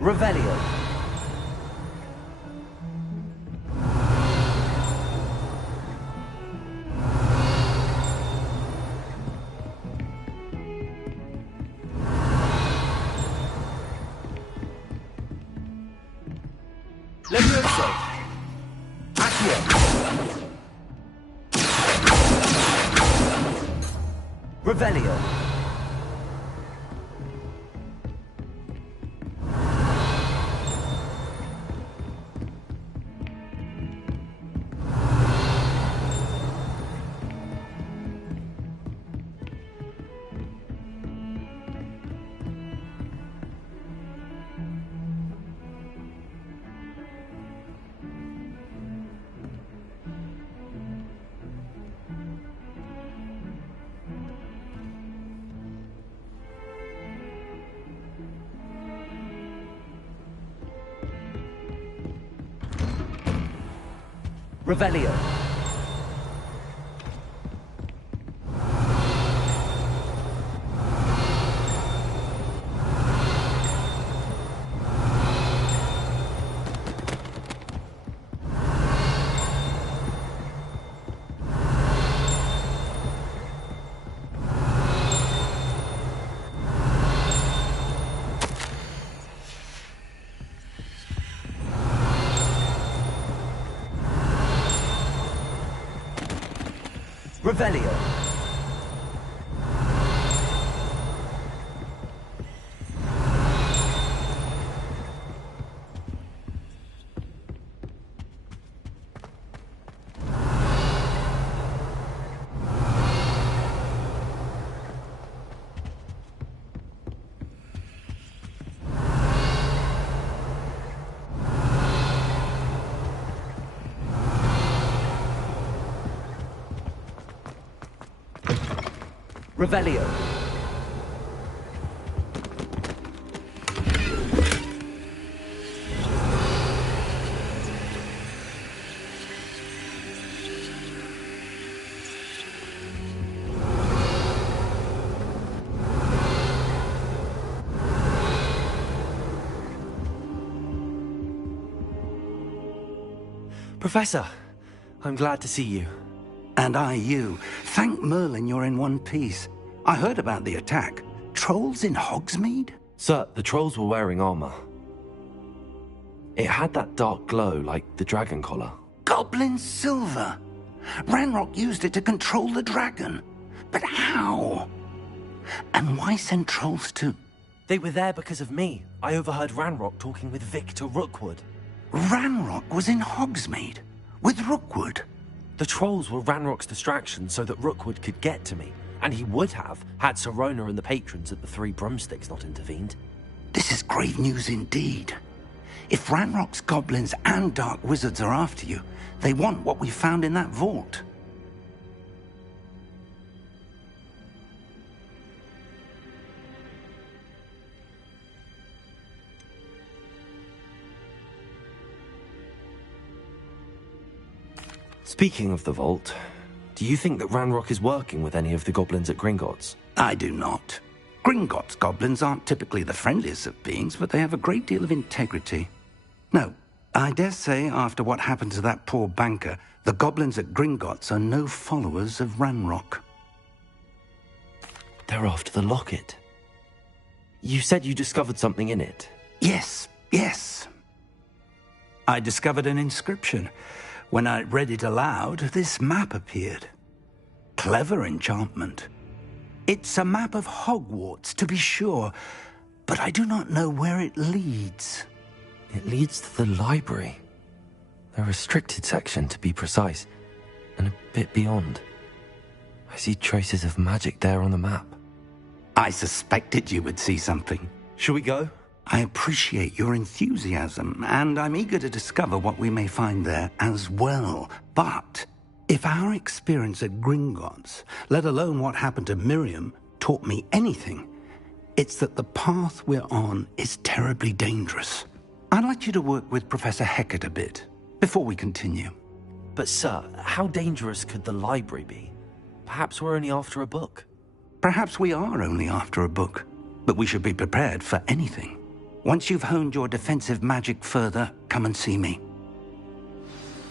Revelio. Levioso. Accio. Revelio. Revelio. Revelio. Revelio. Professor, I'm glad to see you. And I you. Thank Merlin you're in one piece. I heard about the attack. Trolls in Hogsmeade? Sir, the trolls were wearing armor. It had that dark glow like the dragon collar. Goblin silver! Ranrock used it to control the dragon. But how? And why send trolls to... They were there because of me. I overheard Ranrock talking with Victor Rookwood. Ranrock was in Hogsmeade? With Rookwood? The trolls were Ranrock's distraction so that Rookwood could get to me. And he would have, had Sirona and the patrons at the Three Broomsticks not intervened. This is grave news indeed. If Ranrock's goblins and dark wizards are after you, they want what we found in that vault. Speaking of the vault, do you think that Ranrock is working with any of the goblins at Gringotts? I do not. Gringotts goblins aren't typically the friendliest of beings, but they have a great deal of integrity. No, I dare say after what happened to that poor banker, the goblins at Gringotts are no followers of Ranrock. They're after the locket. You said you discovered something in it. Yes. I discovered an inscription. When I read it aloud, this map appeared. Clever enchantment. It's a map of Hogwarts, to be sure, but I do not know where it leads. It leads to the library. The restricted section, to be precise, and a bit beyond. I see traces of magic there on the map. I suspected you would see something. Shall we go? I appreciate your enthusiasm, and I'm eager to discover what we may find there as well. But if our experience at Gringotts, let alone what happened to Miriam, taught me anything, it's that the path we're on is terribly dangerous. I'd like you to work with Professor Hecat a bit, before we continue. But sir, how dangerous could the library be? Perhaps we're only after a book. Perhaps we are only after a book, but we should be prepared for anything. Once you've honed your defensive magic further, come and see me.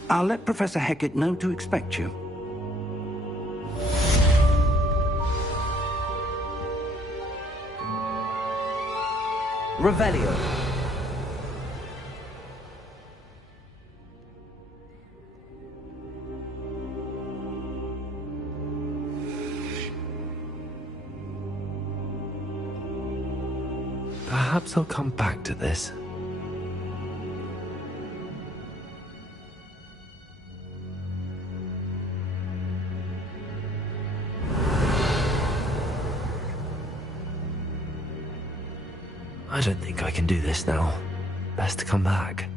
I'll let Professor Hecat know to expect you. Revelio. Perhaps I'll come back to this. I don't think I can do this now. Best to come back.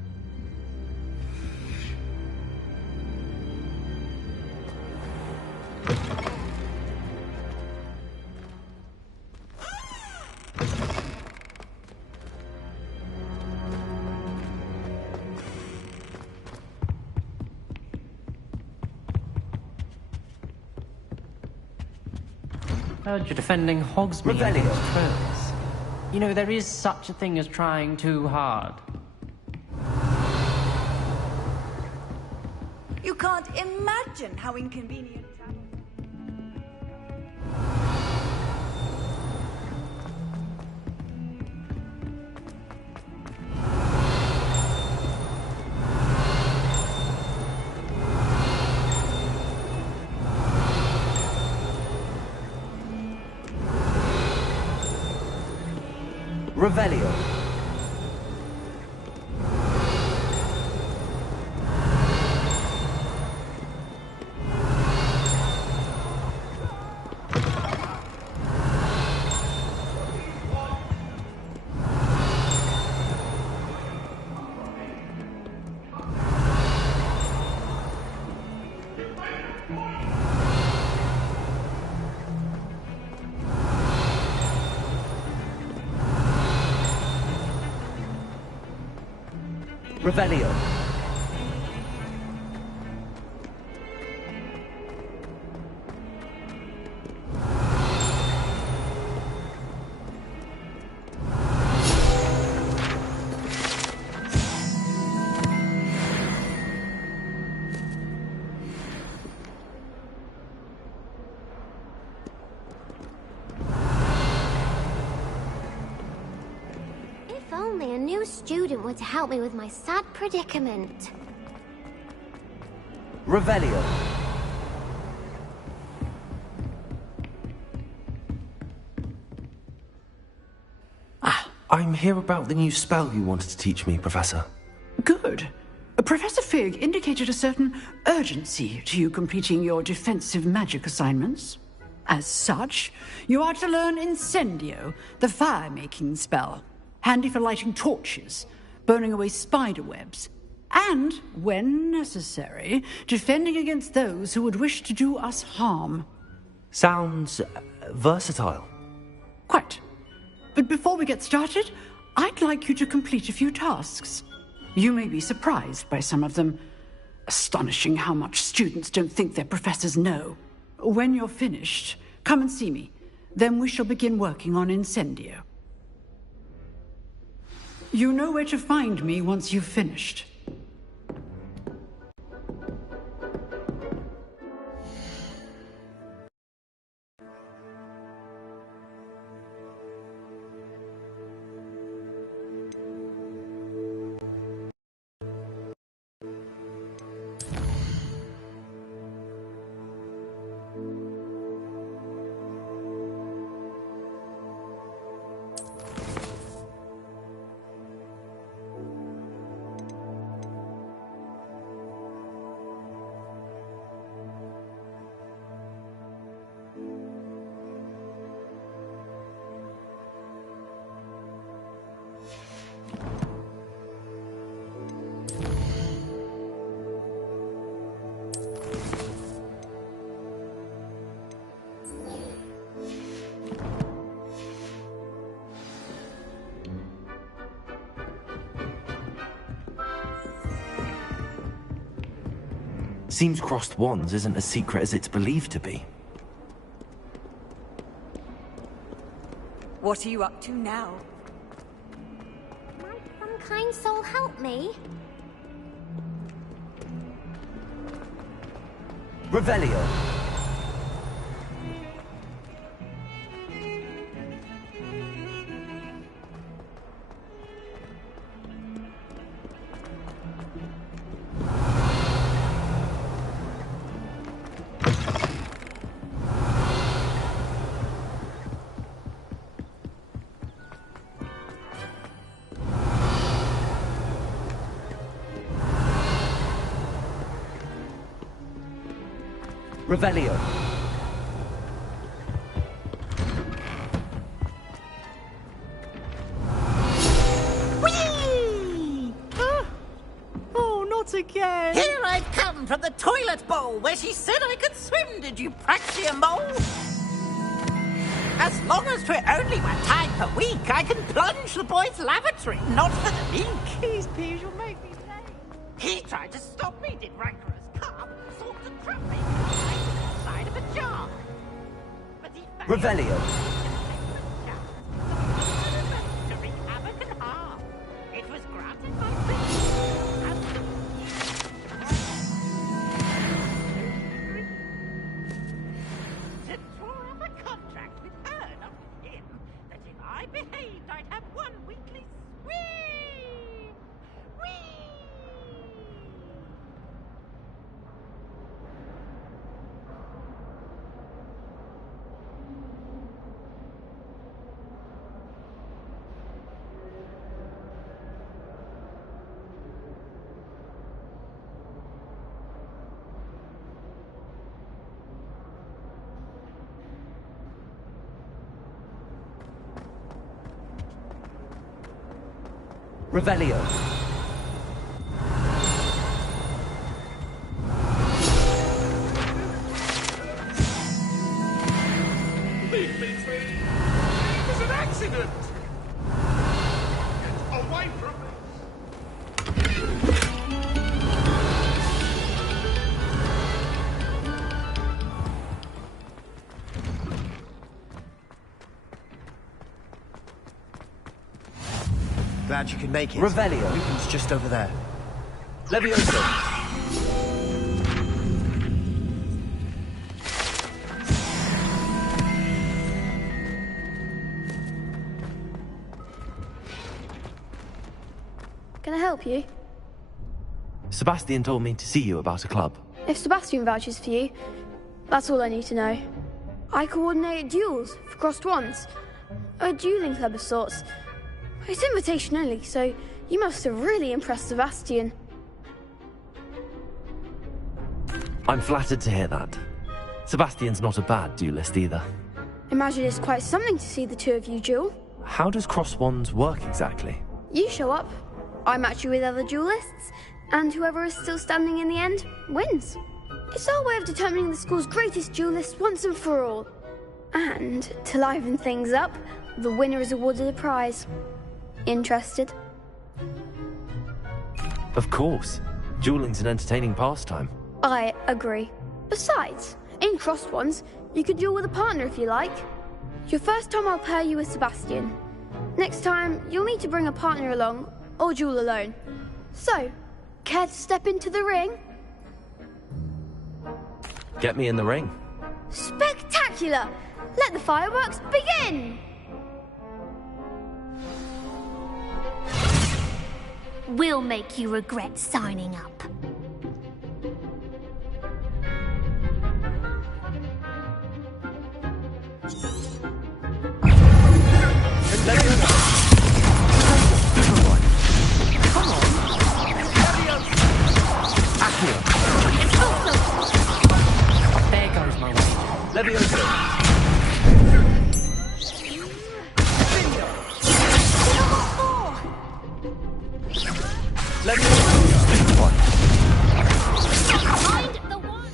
Heard you're defending Hogsmeade Revelio. against trolls. You know, there is such a thing as trying too hard. You can't imagine how inconvenient. Revelio. Revelio. If only a new student were to help me with my sad predicament. Revelio. I'm here about the new spell you wanted to teach me, Professor. Good. Professor Fig indicated a certain urgency to you completing your defensive magic assignments. As such, you are to learn Incendio, the fire-making spell, handy for lighting torches, burning away spider webs, and, when necessary, defending against those who would wish to do us harm. Sounds versatile. Quite. But before we get started, I'd like you to complete a few tasks. You may be surprised by some of them. Astonishing how much students don't think their professors know. When you're finished, come and see me. Then we shall begin working on Incendio. You know where to find me once you've finished. Seems crossed wands isn't as secret as it's believed to be. What are you up to now? kind soul help me? Revelio. Revelio. Whee! Oh, not again! Here I've come from the toilet bowl where she said I could swim, did you praxia mole? As long as 'twere only one time per week, I can plunge the boy's lavatory, not for the meek. Please, please, you'll make me late. He tried to stop me, did rancorous carp, sought to trap me inside of a jar. But he failed. Revelio. To wreak havoc and harm. It was granted by to draw up a contract with her, not with him, that if I behaved, I'd have one weekly swim. Whee! Revelio. Leave me, sweetie. It was an accident. Get away from me. Glad you could make it. Revelio. It's just over there. Levioso. Can I help you? Sebastian told me to see you about a club. If Sebastian vouches for you, that's all I need to know. I coordinate duels for crossed wands. A dueling club of sorts. It's invitation only, so you must have really impressed Sebastian. I'm flattered to hear that. Sebastian's not a bad duelist either. Imagine it's quite something to see the two of you duel. How does cross wands work exactly? You show up, I match you with other duelists, and whoever is still standing in the end wins. It's our way of determining the school's greatest duelist once and for all. And, to liven things up, the winner is awarded a prize. Interested? Of course. Dueling's an entertaining pastime. I agree. Besides, in crossed ones, you could duel with a partner if you like. Your first time I'll pair you with Sebastian. Next time, you'll need to bring a partner along, or duel alone. So, care to step into the ring? Get me in the ring. Spectacular! Let the fireworks begin! We'll make you regret signing up. There goes my way. Levioso. Find the one.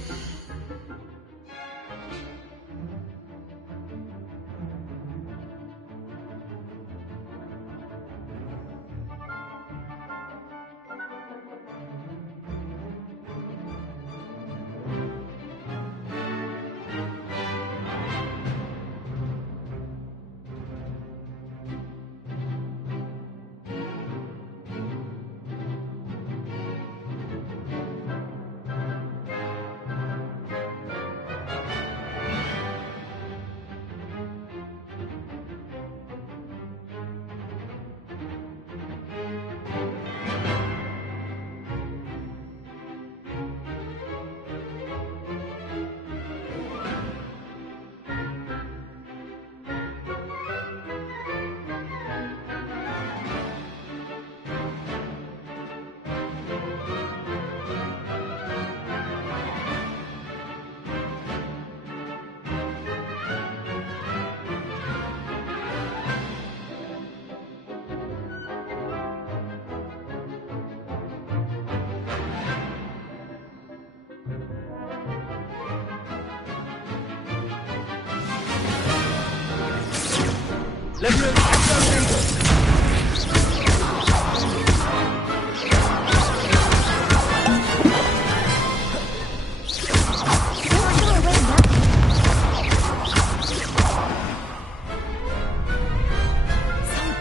Some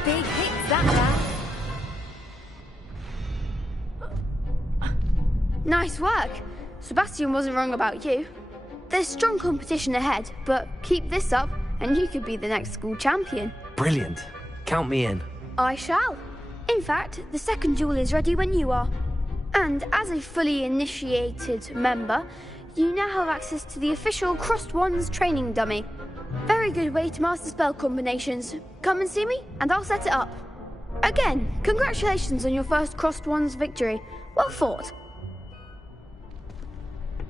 big hits, that. Nice work. Sebastian wasn't wrong about you. There's strong competition ahead, but keep this up and you could be the next school champion. Brilliant. Count me in. I shall. In fact, the second duel is ready when you are. And as a fully initiated member, you now have access to the official Crossed Wands training dummy. Very good way to master spell combinations. Come and see me, and I'll set it up. Again, congratulations on your first Crossed Wands victory. Well fought.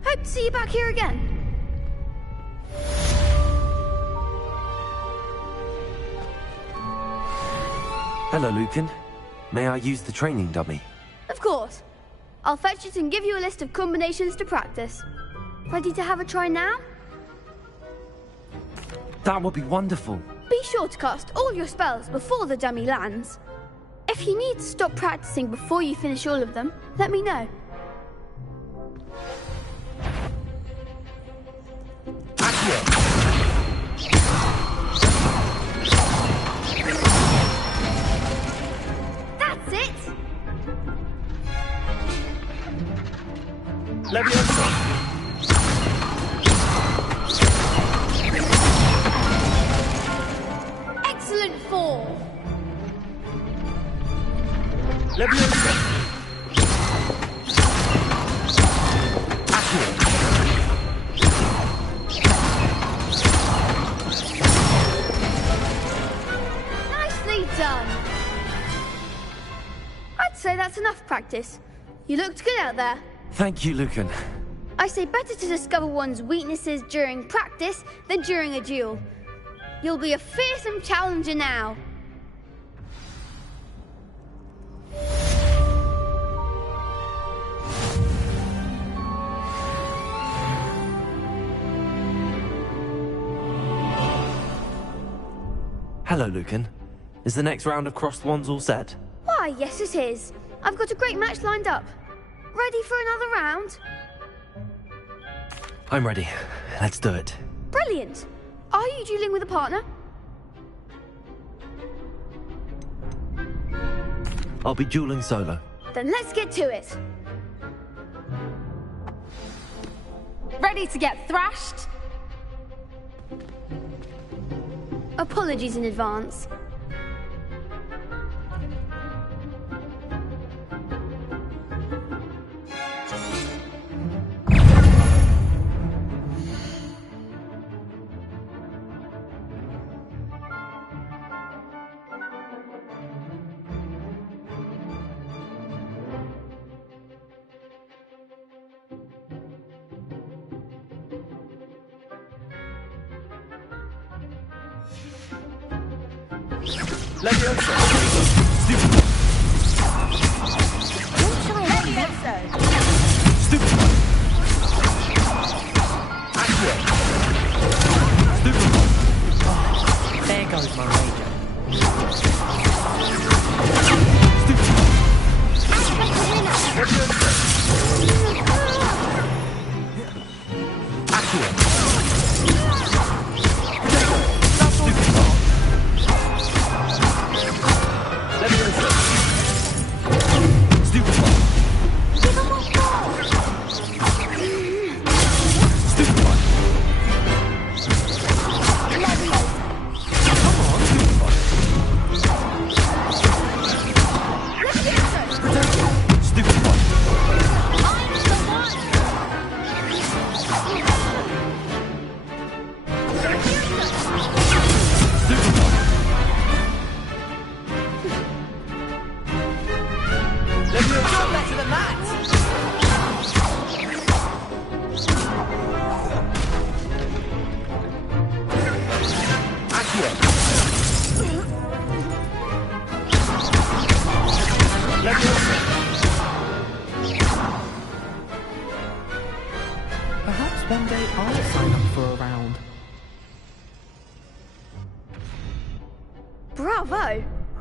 Hope to see you back here again. Hello, Lucan. May I use the training dummy? Of course. I'll fetch it and give you a list of combinations to practice. Ready to have a try now? That would be wonderful. Be sure to cast all your spells before the dummy lands. If you need to stop practicing before you finish all of them, let me know. That's it! Leviosa! Excellent fall! Leviosa! Nicely done! I'd say that's enough practice. You looked good out there. Thank you, Lucan. I say better to discover one's weaknesses during practice than during a duel. You'll be a fearsome challenger now. Hello, Lucan. Is the next round of Crossed Wands all set? Why, yes it is. I've got a great match lined up. Ready for another round? I'm ready. Let's do it. Brilliant. Are you dueling with a partner? I'll be dueling solo. Then let's get to it. Ready to get thrashed? Apologies in advance. Leviosa! Stupid! Accio! Stupid! There goes my rager. Perhaps one day I'll sign up for a round.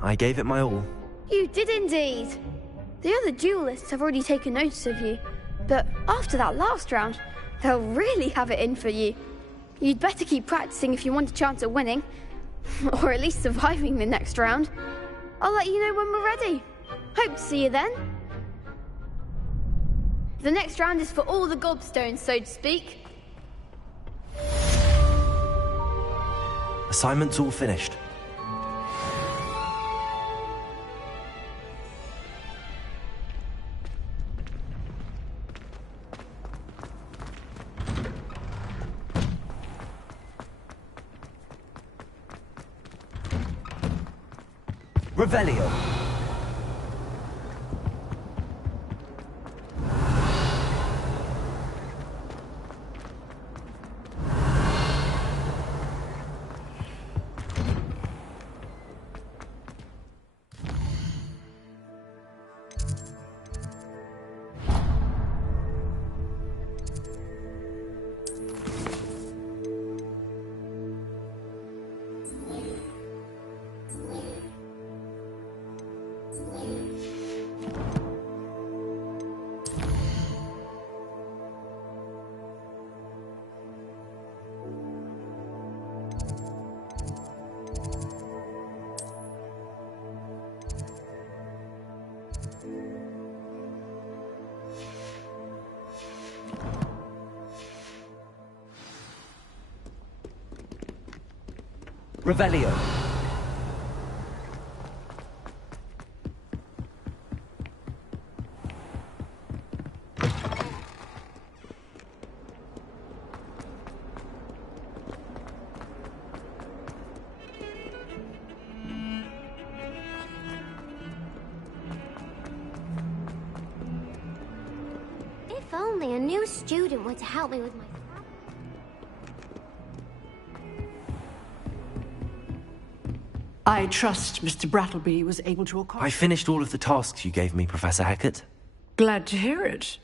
I gave it my all. You did indeed. The other duelists have already taken notice of you, but after that last round, they'll really have it in for you. You'd better keep practicing if you want a chance at winning, or at least surviving the next round. I'll let you know when we're ready. Hope to see you then. The next round is for all the gobstones, so to speak. Assignment's all finished. Revelio. Revelio. If only a new student were to help me with my... I trust Mr. Brattleby was able to I accomplish... finished all of the tasks you gave me, Professor Hecat. Glad to hear it.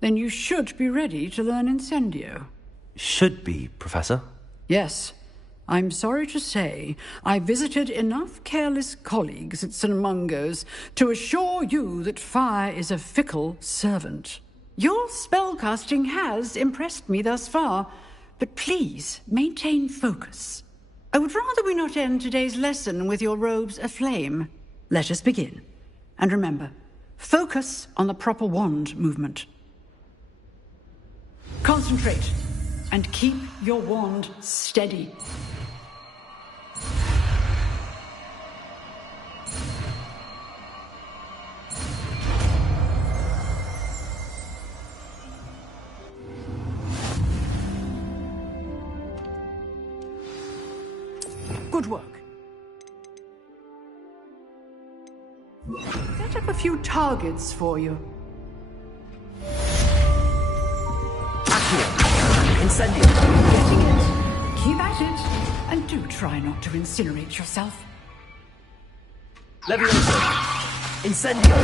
Then you should be ready to learn Incendio. Should be, Professor. Yes. I'm sorry to say I visited enough careless colleagues at St. Mungo's to assure you that fire is a fickle servant. Your spellcasting has impressed me thus far, but please maintain focus. I would rather we not end today's lesson with your robes aflame. Let us begin. And remember, focus on the proper wand movement. Concentrate, and keep your wand steady. Good work. Set up a few targets for you. Incendio. Getting it. Keep at it. And do try not to incinerate yourself. Levioso. Incendio.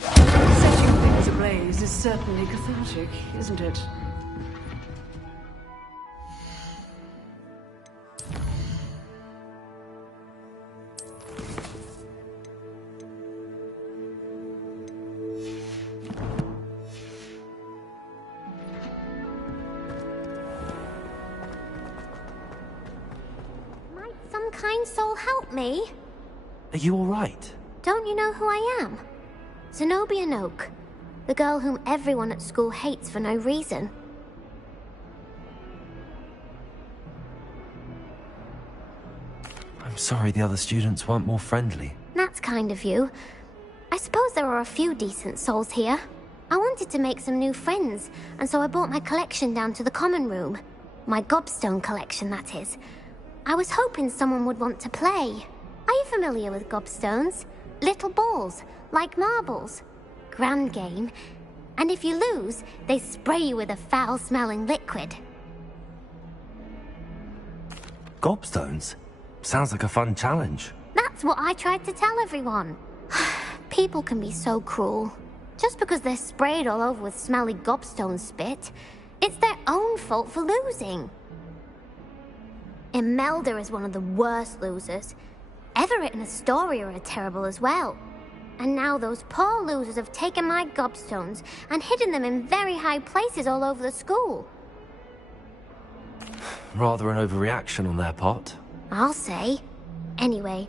Setting things ablaze is certainly cathartic, isn't it? Might some kind soul help me? Are you all right? Don't you know who I am? Zenobia Noak, the girl whom everyone at school hates for no reason. I'm sorry the other students weren't more friendly. That's kind of you. I suppose there are a few decent souls here. I wanted to make some new friends, and so I brought my collection down to the common room. My gobstone collection, that is. I was hoping someone would want to play. Are you familiar with gobstones? Little balls, like marbles. Grand game. And if you lose, they spray you with a foul-smelling liquid. Gobstones? Sounds like a fun challenge. That's what I tried to tell everyone. People can be so cruel. Just because they're sprayed all over with smelly gobstone spit, it's their own fault for losing. Imelda is one of the worst losers. Everett and Astoria are terrible as well. And now those poor losers have taken my gobstones and hidden them in very high places all over the school. Rather an overreaction on their part. I'll say. Anyway,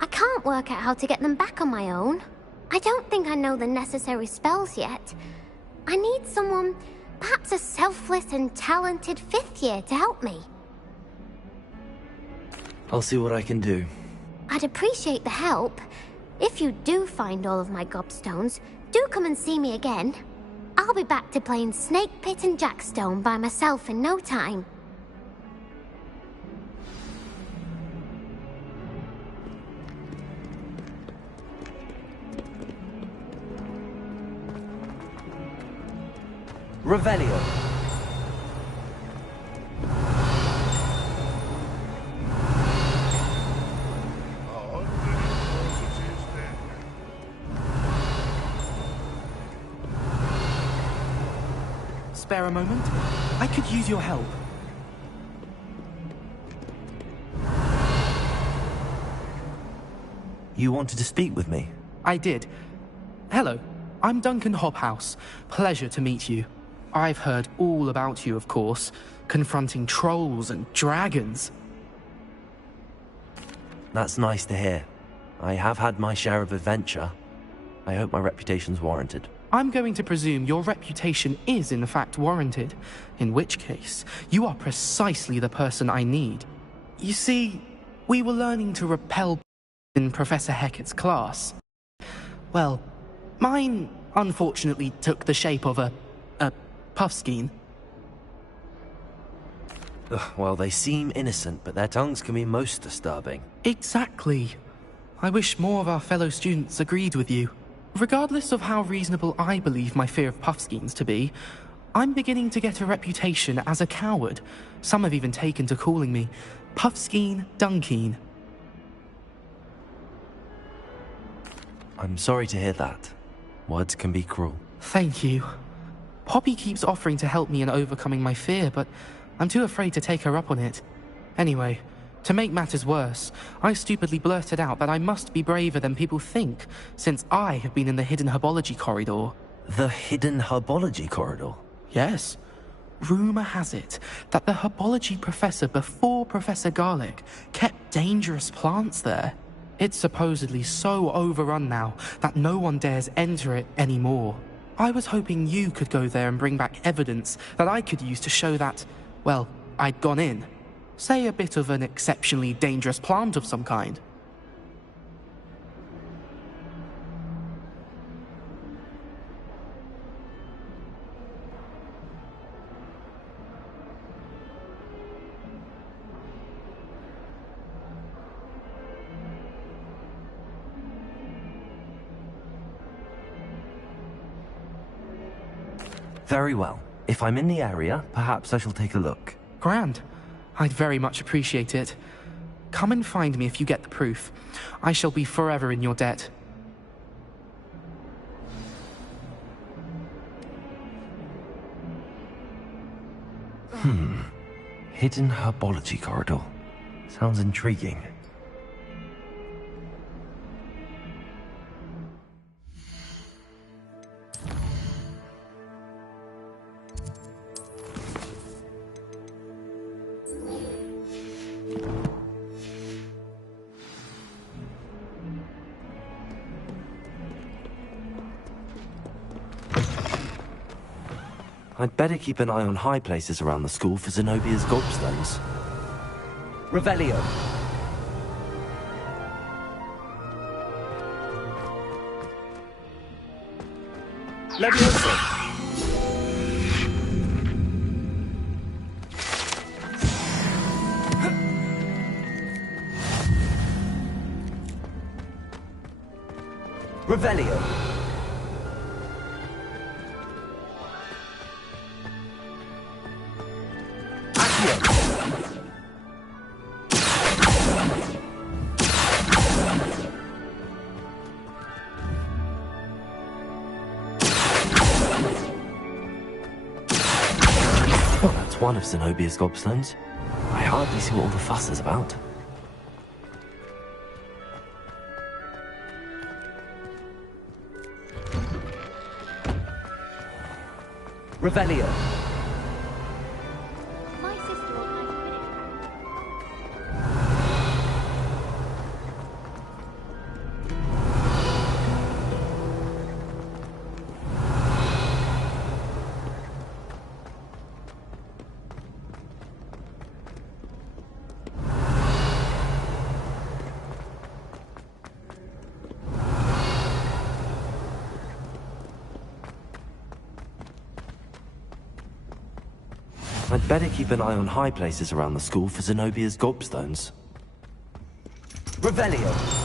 I can't work out how to get them back on my own. I don't think I know the necessary spells yet. I need someone, perhaps a selfless and talented 5th year to help me. I'll see what I can do. I'd appreciate the help. If you do find all of my gobstones, do come and see me again. I'll be back to playing Snake Pit and Jackstone by myself in no time. Revelio. Spare a moment? I could use your help. You wanted to speak with me? I did. Hello, I'm Duncan Hobhouse. Pleasure to meet you. I've heard all about you, of course, confronting trolls and dragons. That's nice to hear. I have had my share of adventure. I hope my reputation's warranted. I'm going to presume your reputation is in fact warranted, in which case, you are precisely the person I need. You see, we were learning to repel in Professor Hecat's class. Well, mine unfortunately took the shape of a puffskein. Well, they seem innocent, but their tongues can be most disturbing. Exactly. I wish more of our fellow students agreed with you. Regardless of how reasonable I believe my fear of puffskeins to be, I'm beginning to get a reputation as a coward. Some have even taken to calling me Puffskeen Dunkeen. I'm sorry to hear that. Words can be cruel. Thank you. Poppy keeps offering to help me in overcoming my fear, but I'm too afraid to take her up on it. Anyway, to make matters worse, I stupidly blurted out that I must be braver than people think, since I have been in the hidden herbology corridor. The hidden herbology corridor? Yes. Rumour has it that the herbology professor before Professor Garlic kept dangerous plants there. It's supposedly so overrun now that no one dares enter it anymore. I was hoping you could go there and bring back evidence that I could use to show that, well, I'd gone in. Say a bit of an exceptionally dangerous plant of some kind. Very well. If I'm in the area, perhaps I shall take a look. Grand. I'd very much appreciate it. Come and find me if you get the proof. I shall be forever in your debt. Hidden herbology corridor. Sounds intriguing. I'd better keep an eye on high places around the school for Zenobia's gobstones. Revelio. Leviosa. Revelio. That's one of Zenobia's gobstones. I hardly see what all the fuss is about. Revelio. My sister organized it. I'd better keep an eye on high places around the school for Zenobia's gobstones. Revelio.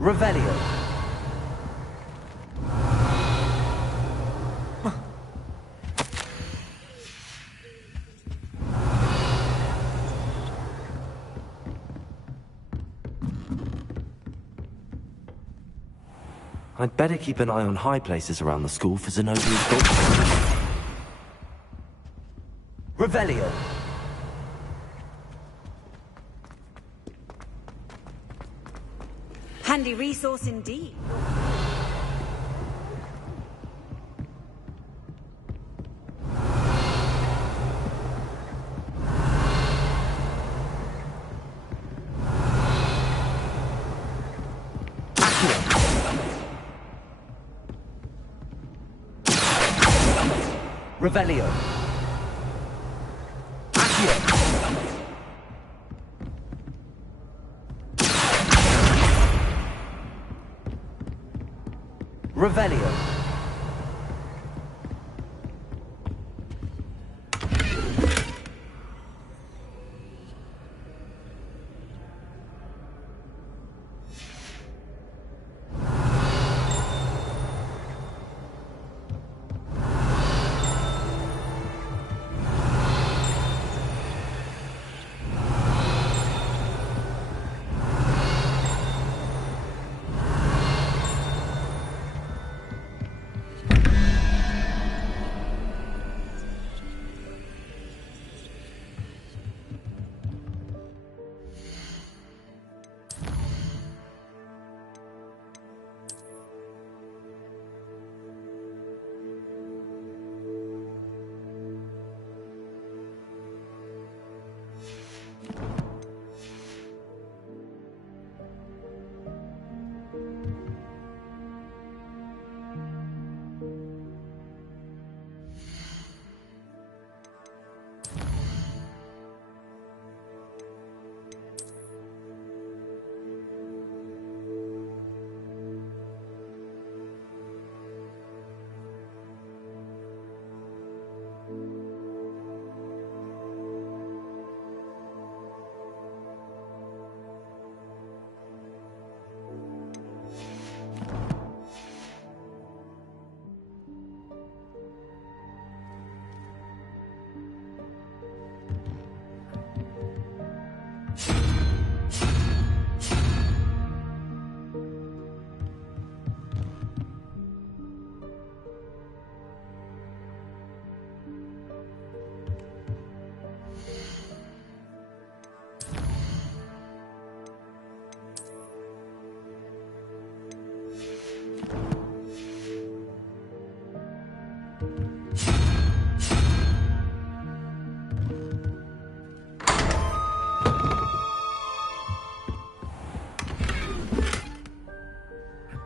Revelio. I'd better keep an eye on high places around the school for Zenobia's gobstones. Revelio. Handy resource indeed. Revelio. Revelio.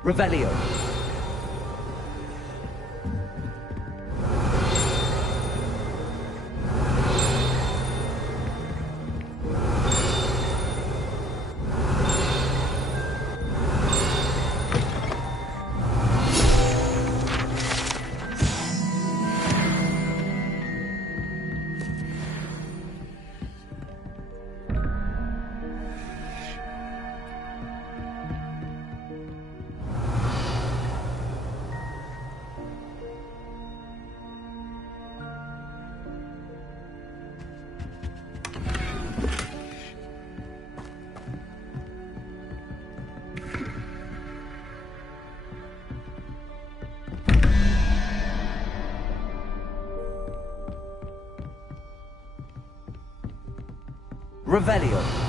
Revelio. Revelio.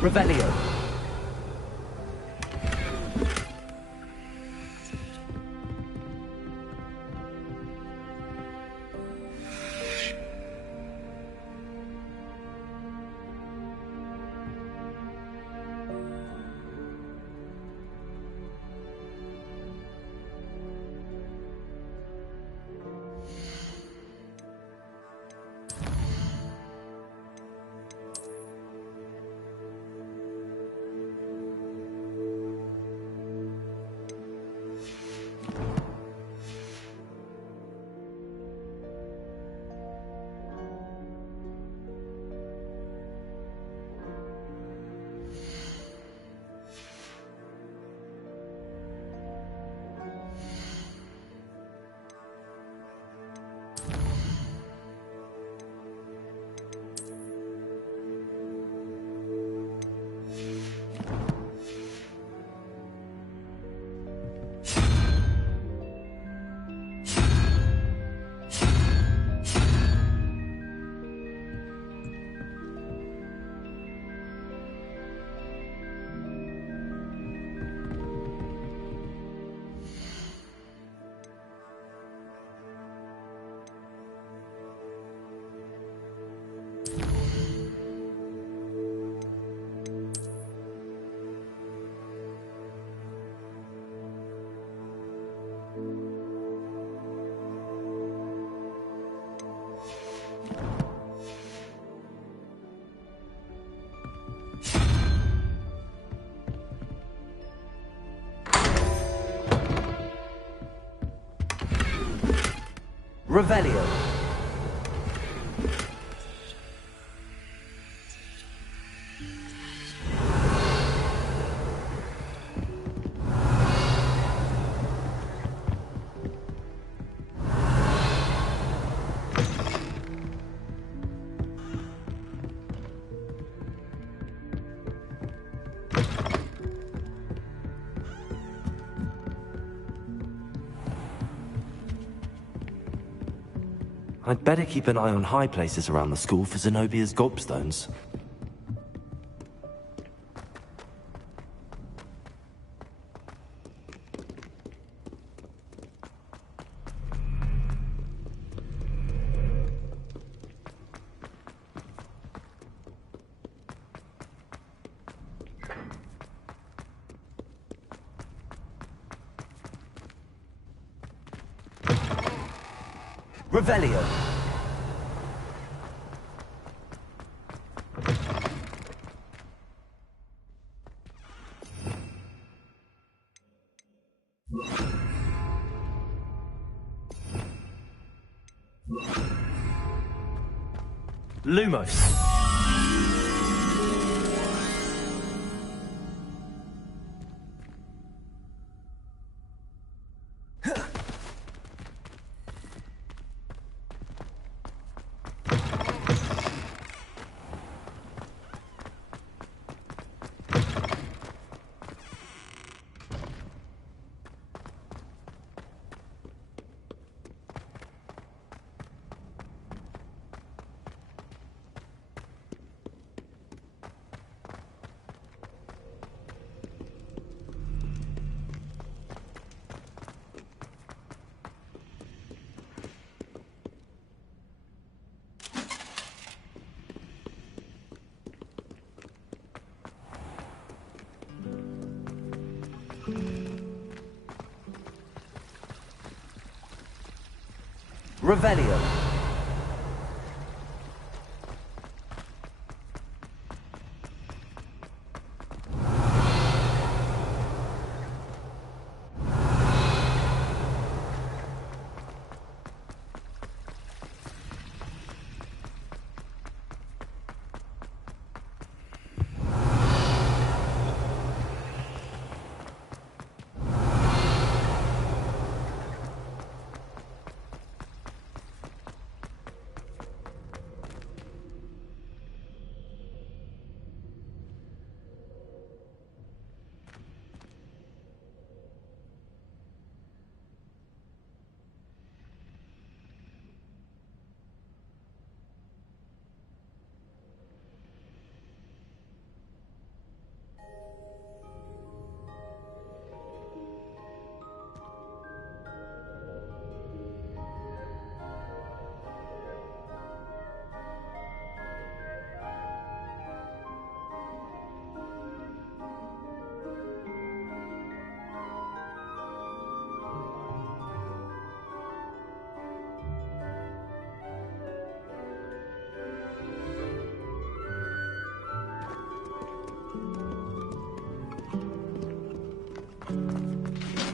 Revelio. Revelio. I'd better keep an eye on high places around the school for Zenobia's gobstones. Revelio. Lumos. Revelio.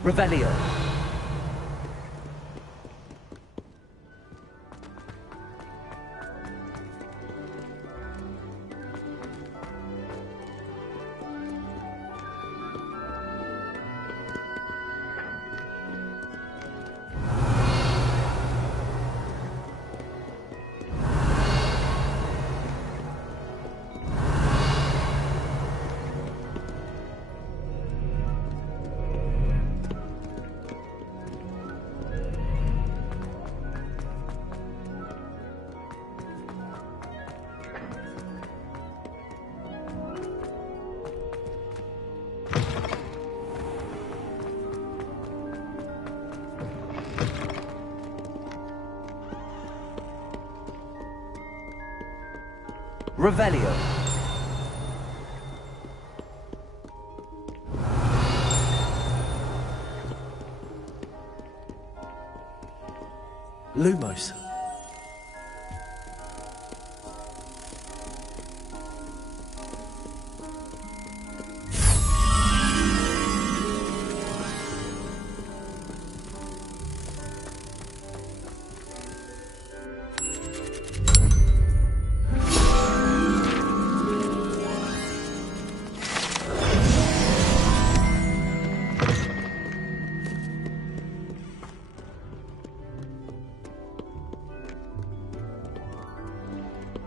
Revelio. Revelio. Lumos.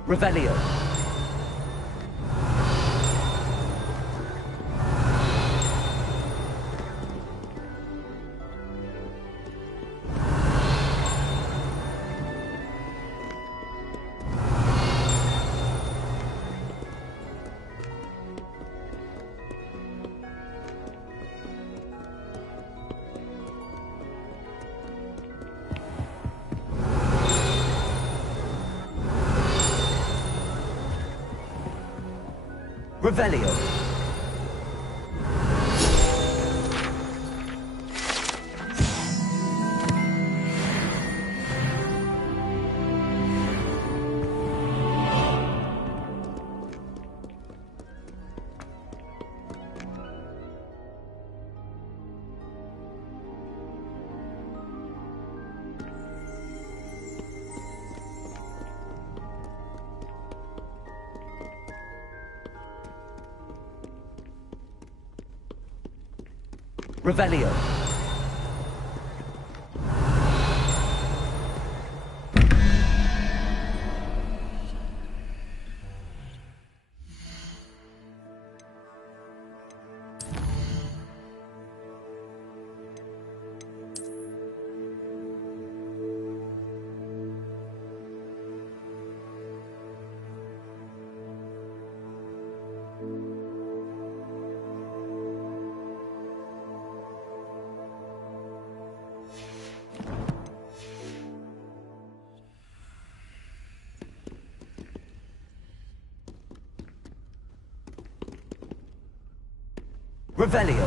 Revelio. Revelio. Revelio. Revelio.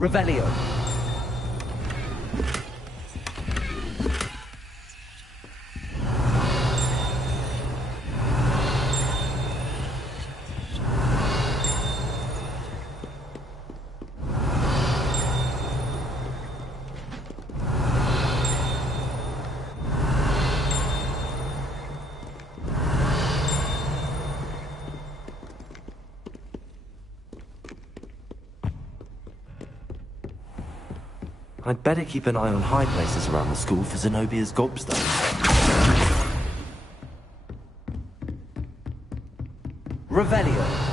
Revelio. I'd better keep an eye on high places around the school for Zenobia's gobstones. Revelio.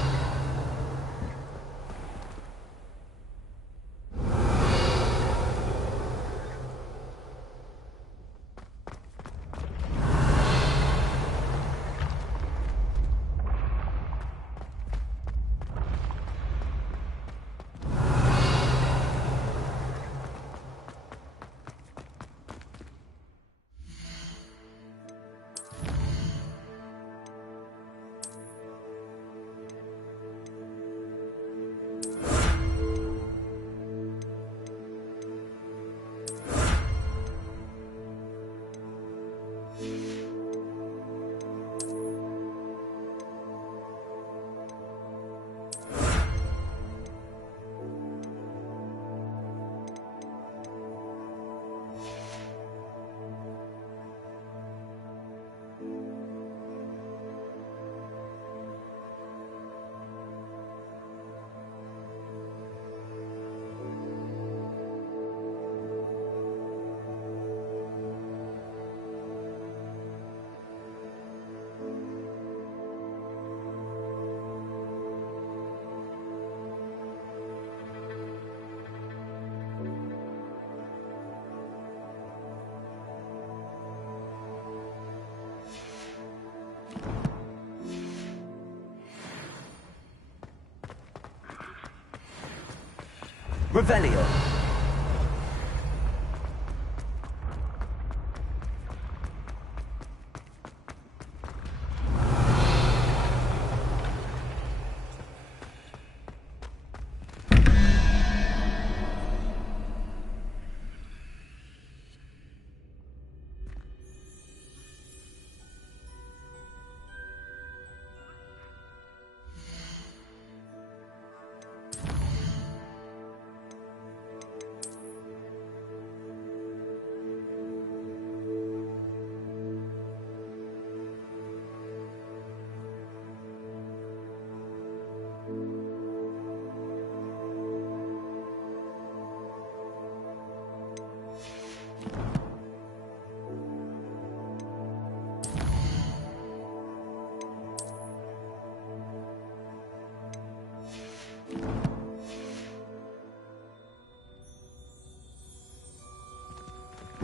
Revelio.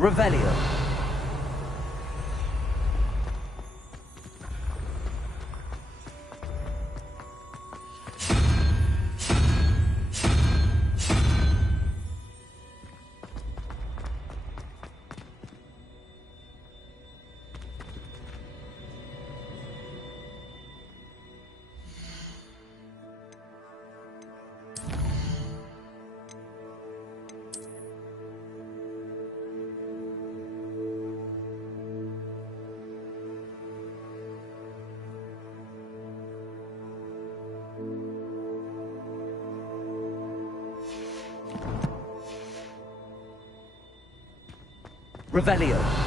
Revelio. Revelio.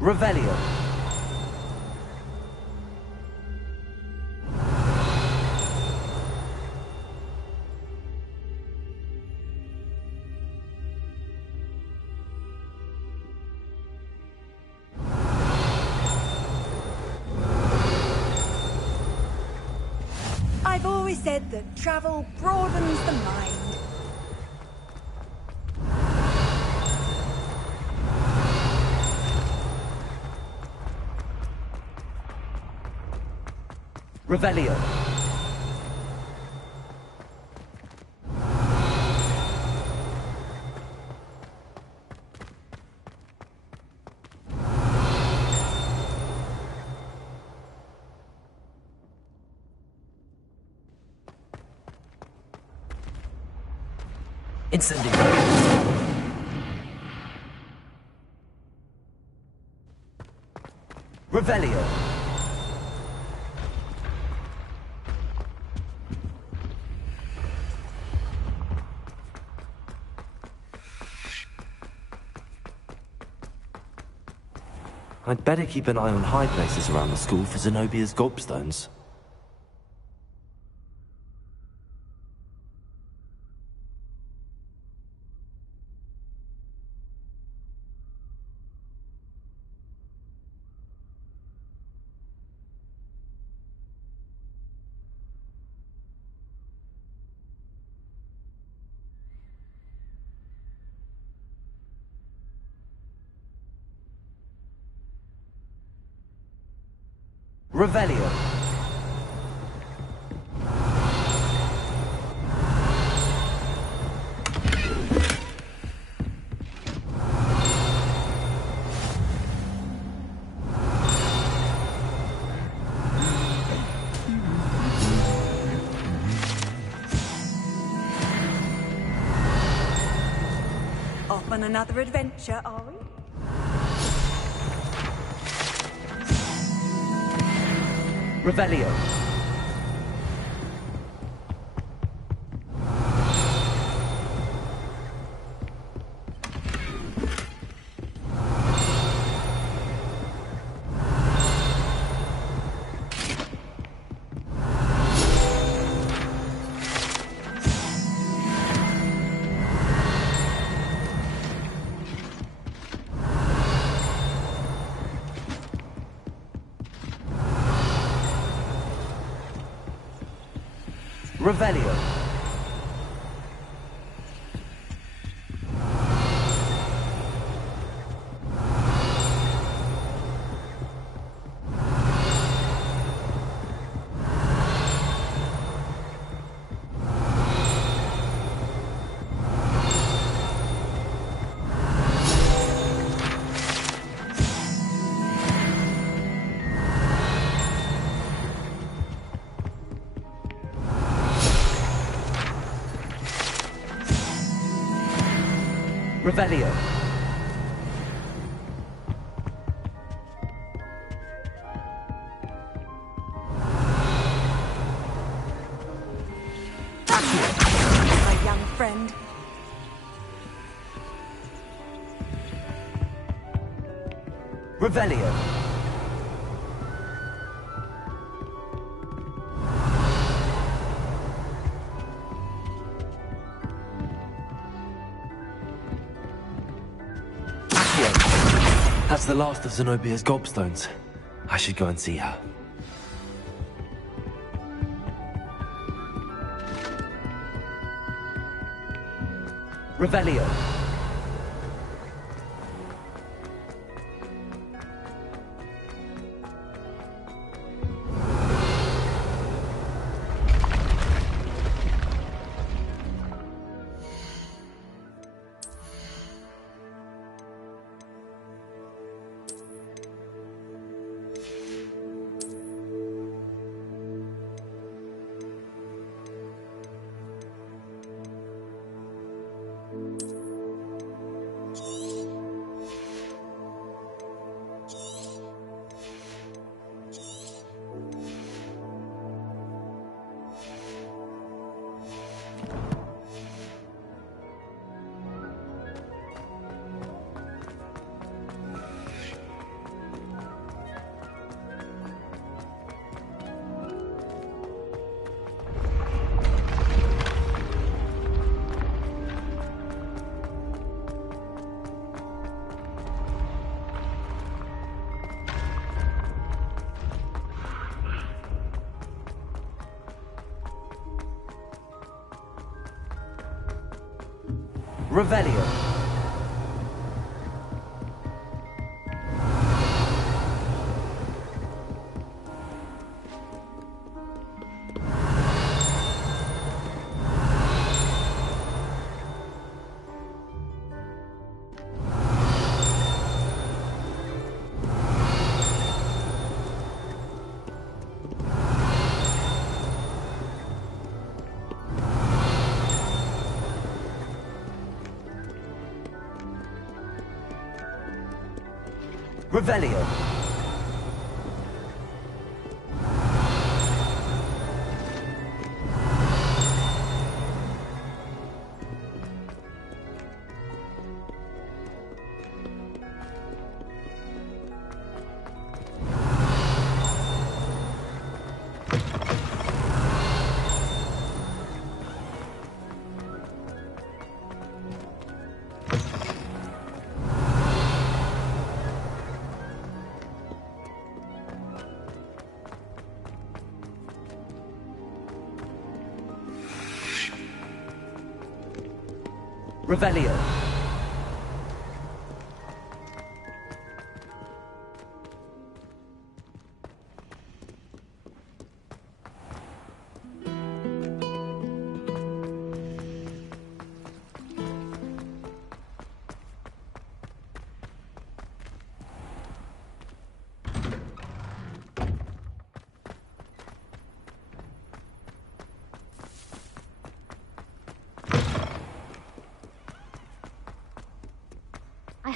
Revelio. I've always said that travel broadens the mind. Revelio. Incendiary. Revelio. I'd better keep an eye on high places around the school for Zenobia's gobstones. Revelio. off on another adventure, are we? Revelio. Revelio. Revelio. My young friend. Revelio. That's the last of Zenobia's gobstones. I should go and see her. Revelio. Revelio. Revelio. Revelio.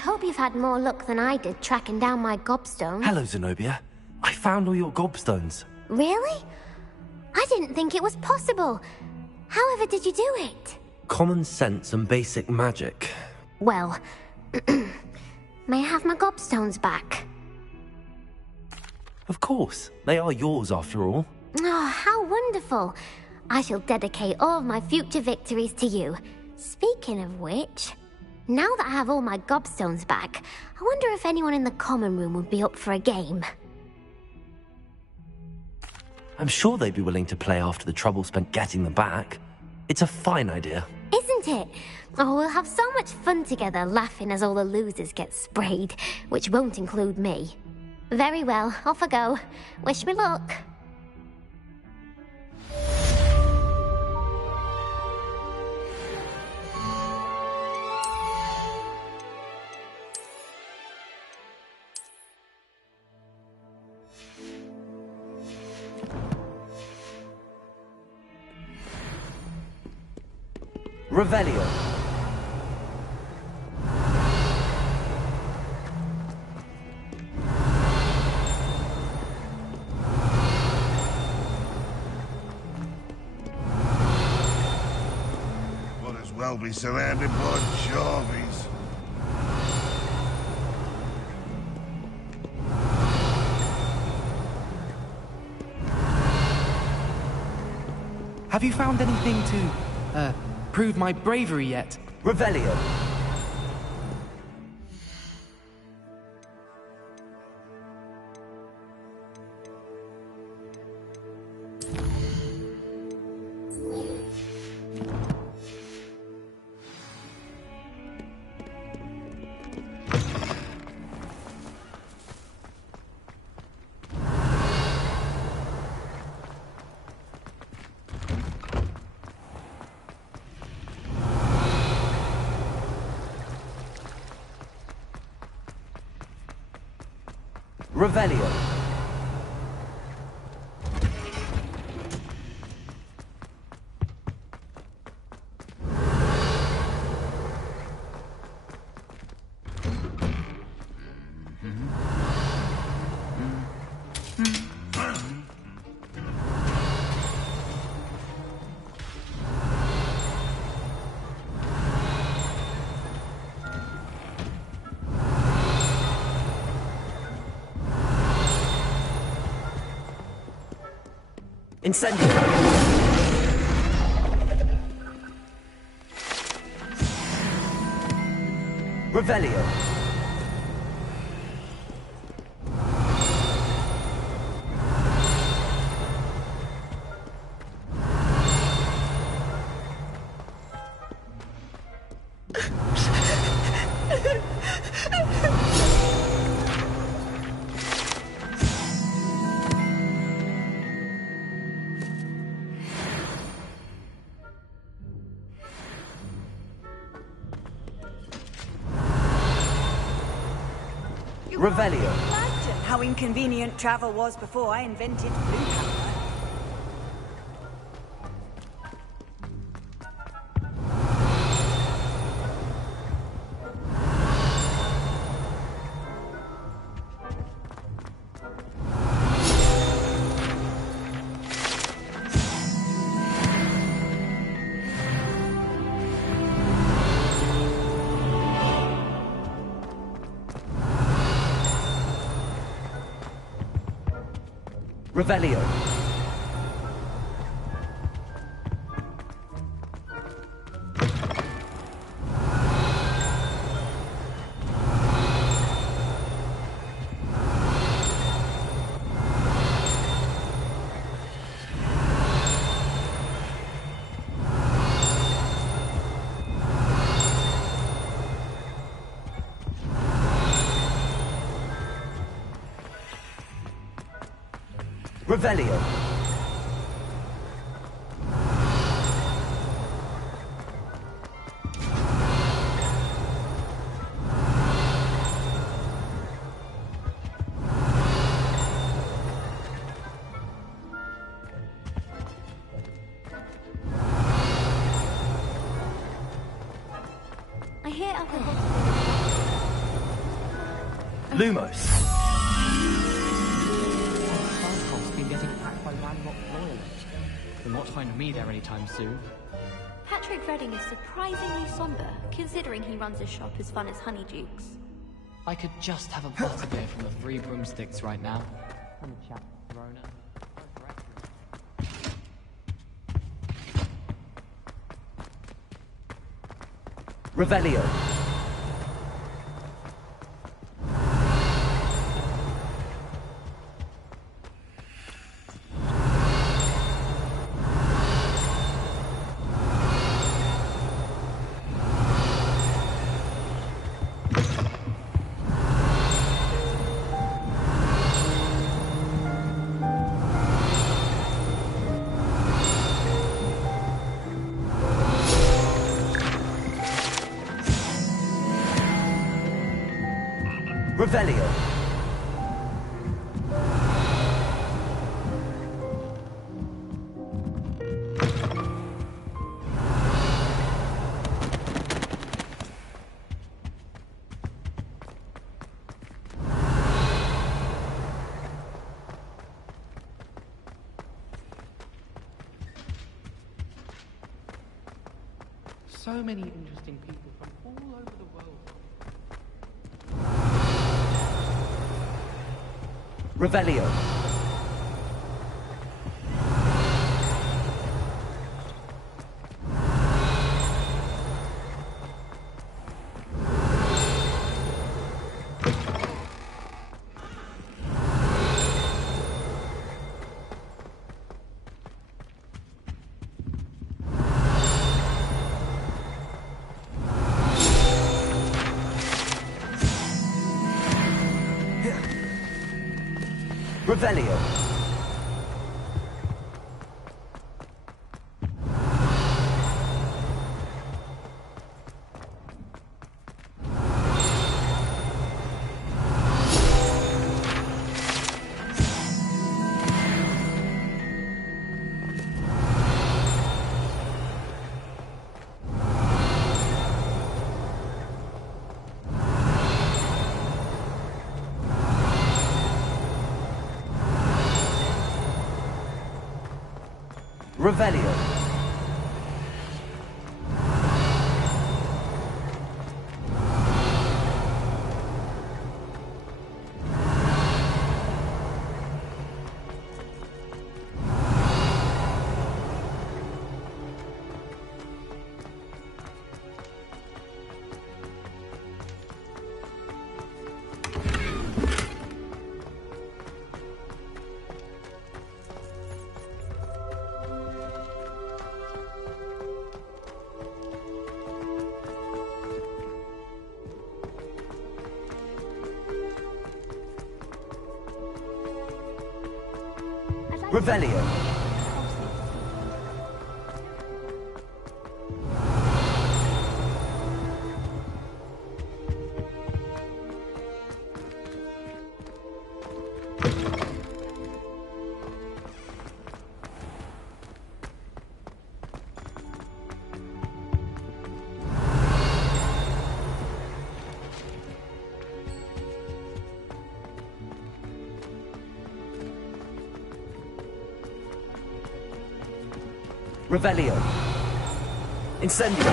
hope you've had more luck than I did tracking down my gobstones. Hello, Zenobia. I found all your gobstones. Really? I didn't think it was possible. However did you do it? Common sense and basic magic. Well, may I have my gobstones back? Of course. They are yours, after all. Oh, how wonderful. I shall dedicate all of my future victories to you. Speaking of which, now that I have all my gobstones back, I wonder if anyone in the common room would be up for a game. I'm sure they'd be willing to play after the trouble spent getting them back. It's a fine idea. Isn't it? Oh, we'll have so much fun together laughing as all the losers get sprayed, which won't include me. Very well, off I go. Wish me luck. Revelio. Might as well be surrounded by Jarvies. Have you found anything to, prove my bravery yet? Revelio. Revelio. Incendio. Revelio. Revelio. Imagine how inconvenient travel was before I invented blue color. Revelio. Revelio. I hear up ahead. Lumos. Starcroft's been getting attacked by landlocked loyalists. They're not find me there anytime soon. Patrick Redding is surprisingly somber, considering he runs a shop as fun as Honeydukes. I could just have a butterbeer from the Three Broomsticks right now. And a chat with Rona. Revelio. Revelio. So many interesting people from all over the world. Revelio. Revelio. Revelio. Revelio. Revelio. Incendio.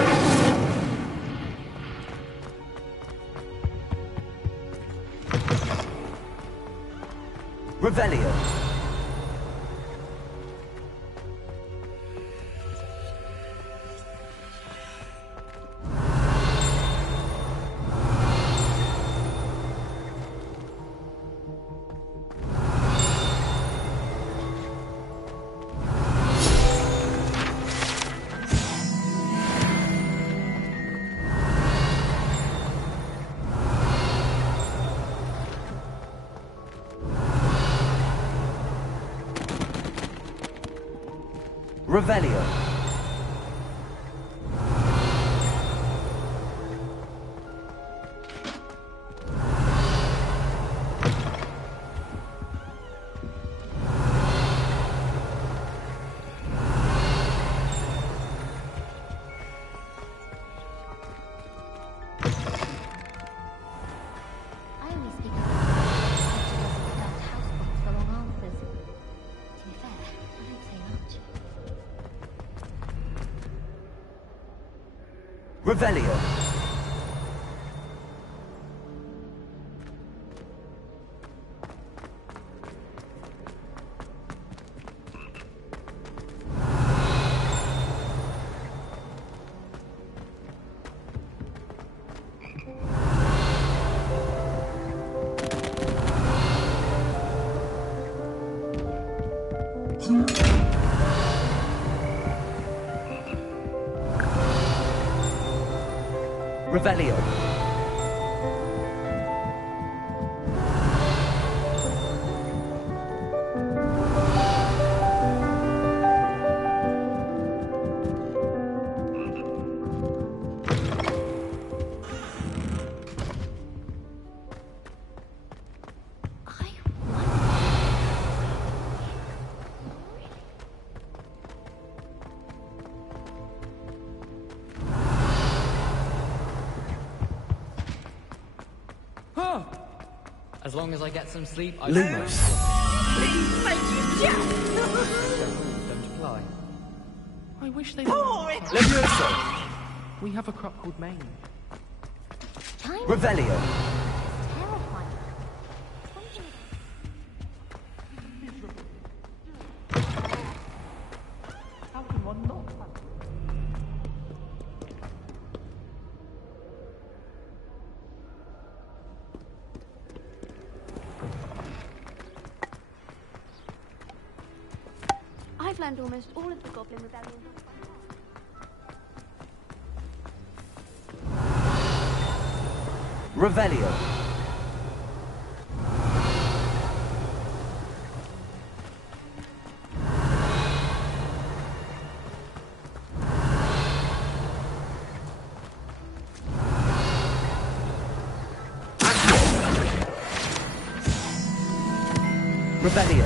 Revelio. Revelio. I only speak of Revelio. Revelio. As long as I get some sleep, I Lumos. don't apply. I wish they Levioso. We have a crop called Maine. Revelio. How can one not? I've learned almost all of the Goblin Rebellion. Revelio. Revelio.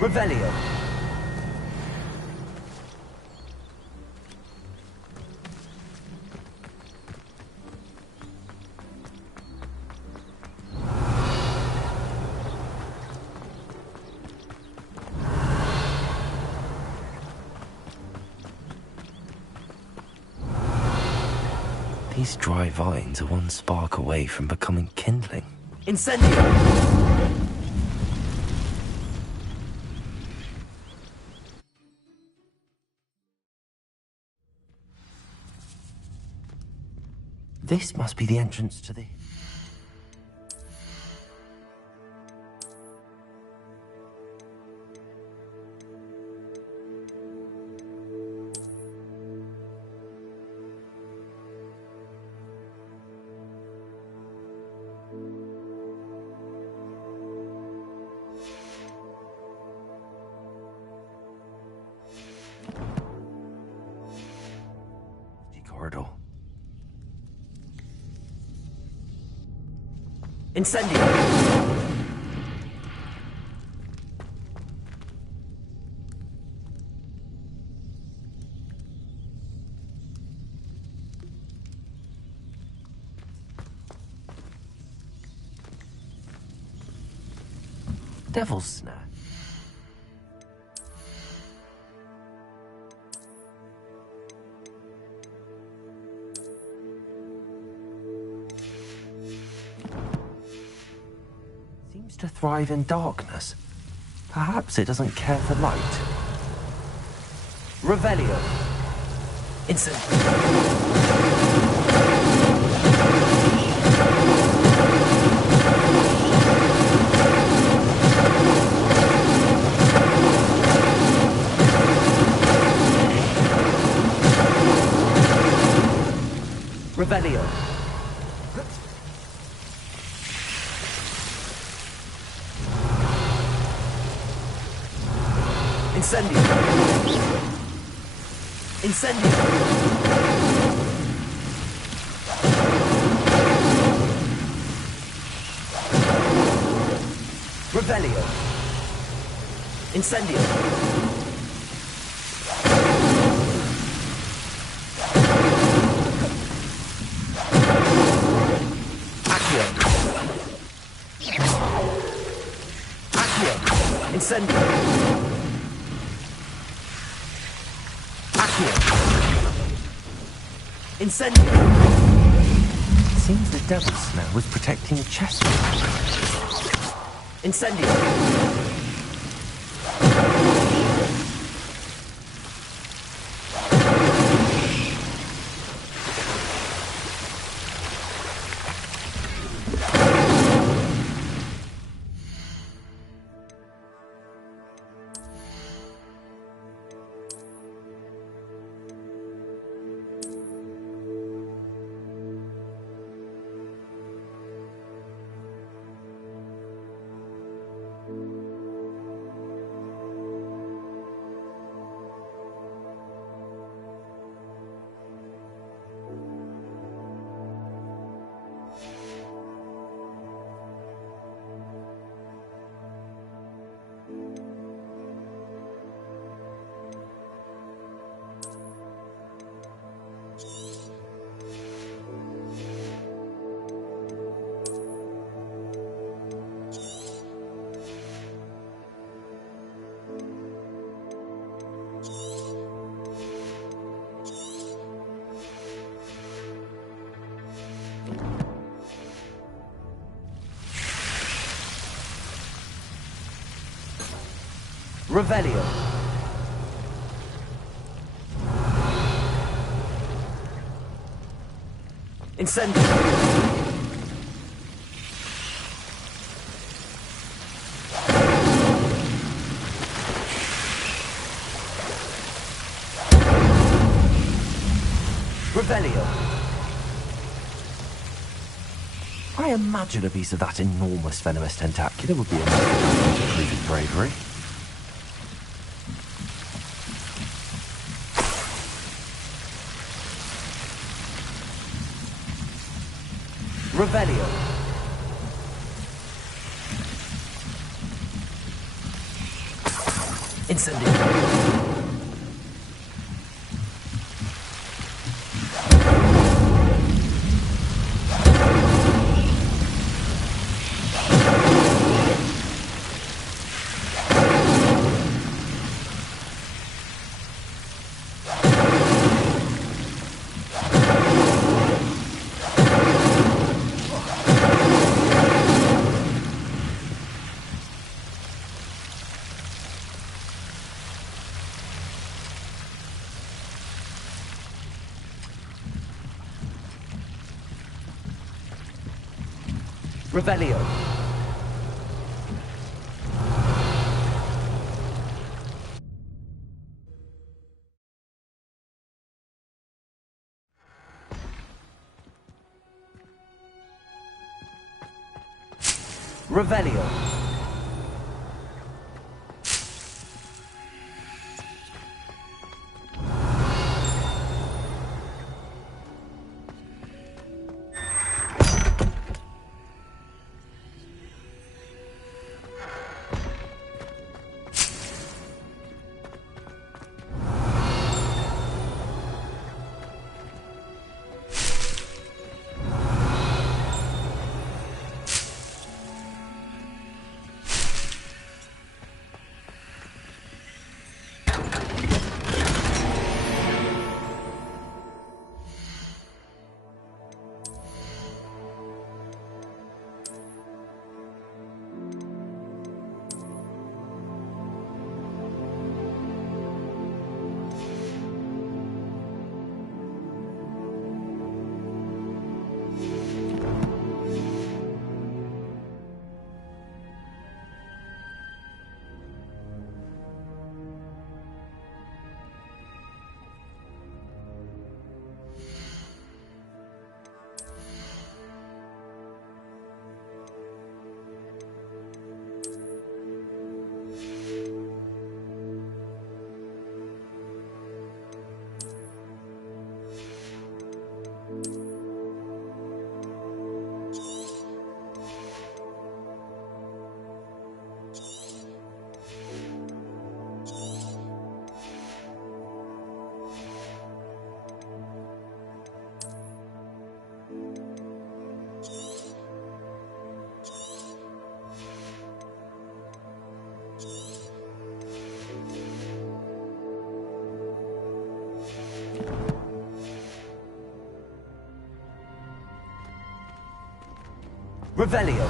Revelio. These dry vines are one spark away from becoming kindling. Incendio. This must be the entrance to the... corridor. Incendio. Devil's Snare. Seems to thrive in darkness. Perhaps it doesn't care for light. Revelio. Incendio. Revelio. Incendio. Incendio. Revelio. Incendio. Accio. Accio. Incendio. Accio. Incendio. Seems the devil's snare was protecting chest. Incendio. Revelio. Incendio. Revelio. I imagine a piece of that enormous venomous tentacular would be enough to prove his bravery. Revelio. Incendio. Revelio. Revelio. Revelio.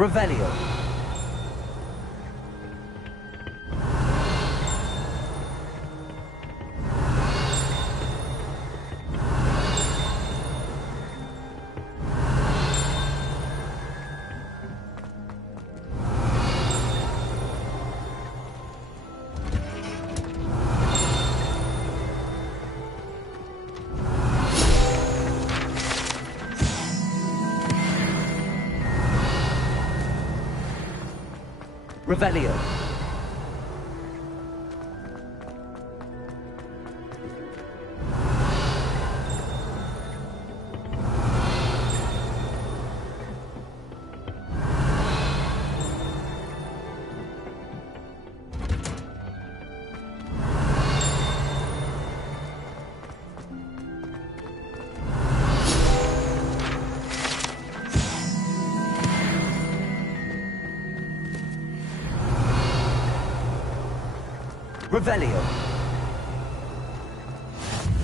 Revelio. Revelio. Revelio.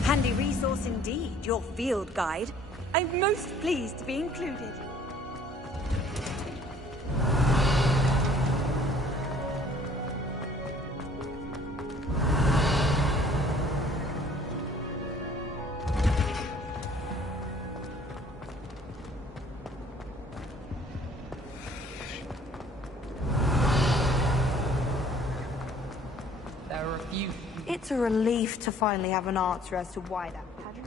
Handy resource indeed, your field guide. I'm most pleased to be included. It's a relief to finally have an answer as to why that pattern.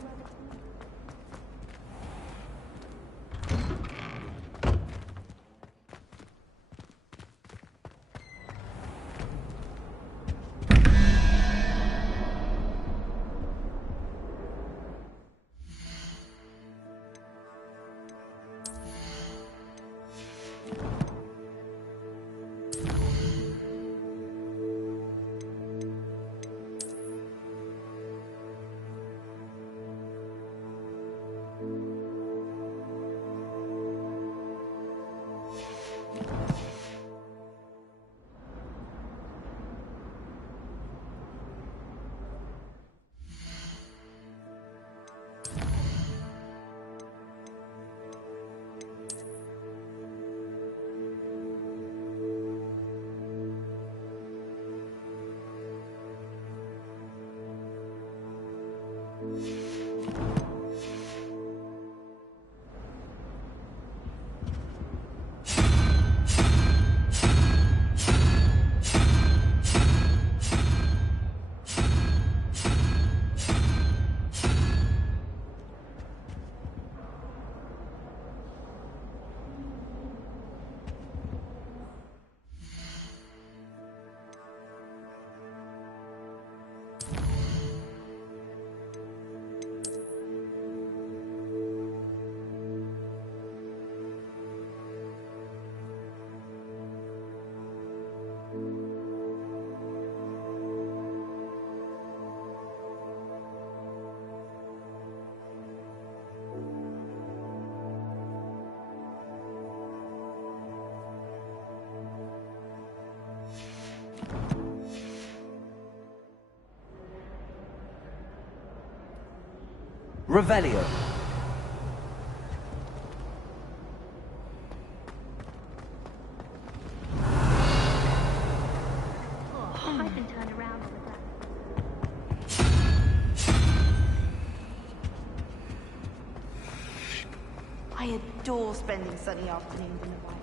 Revelio. Oh, I've been turned around all the time. I adore spending sunny afternoons in the White House.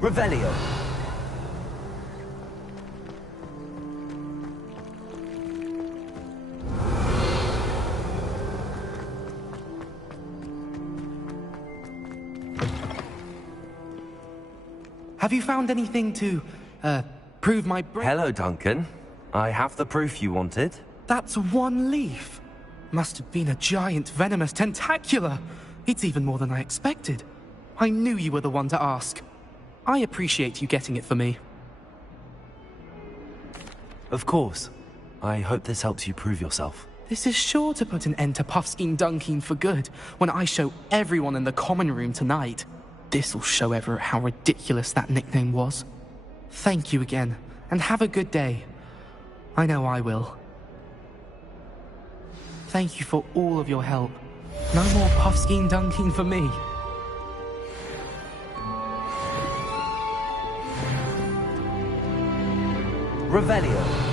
Revelio. Have you found anything to, prove my Hello, Duncan. I have the proof you wanted. That's one leaf. Must have been a giant venomous tentacula. It's even more than I expected. I knew you were the one to ask. I appreciate you getting it for me. Of course. I hope this helps you prove yourself. This is sure to put an end to Puffskein Dunkeen for good when I show everyone in the common room tonight. This'll show Everett how ridiculous that nickname was. Thank you again, and have a good day. I know I will. Thank you for all of your help. No more Puffskein Dunkeen for me. Revelio.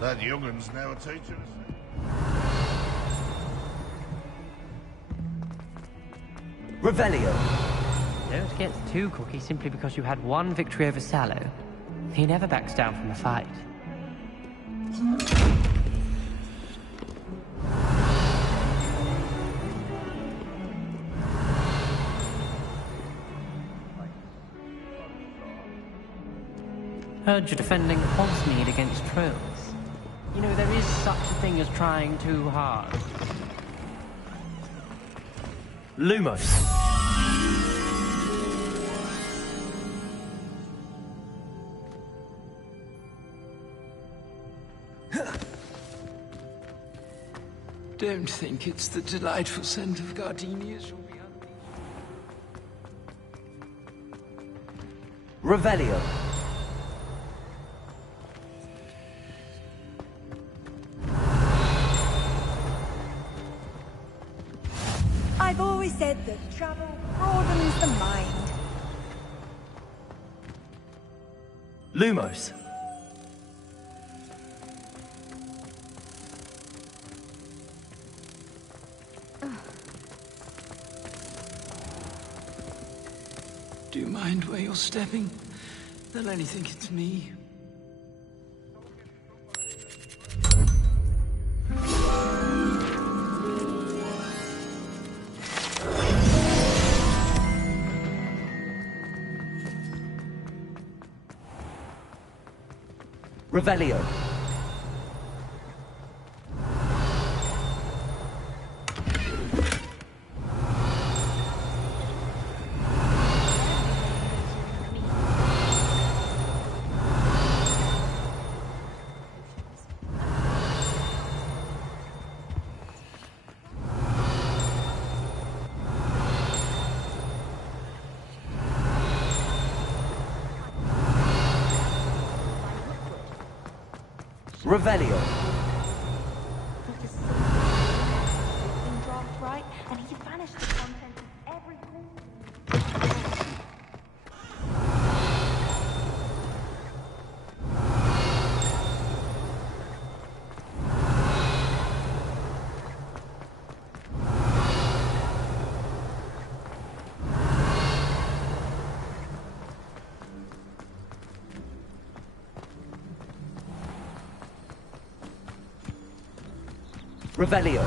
That youngun's now a teacher. Revelio. Don't get too cocky simply because you had one victory over Sallow. He never backs down from a fight. Heard you're defending Hogsmeade against trolls. You know, there is such a thing as trying too hard. Lumos. Don't think it's the delightful scent of gardenias you'll be Revelio. I've always said that travel broadens the mind. Lumos. Do you mind where you're stepping? They'll only think it's me. Revelio. Revelio. Draft right, and he vanished the content of everything. Revelio.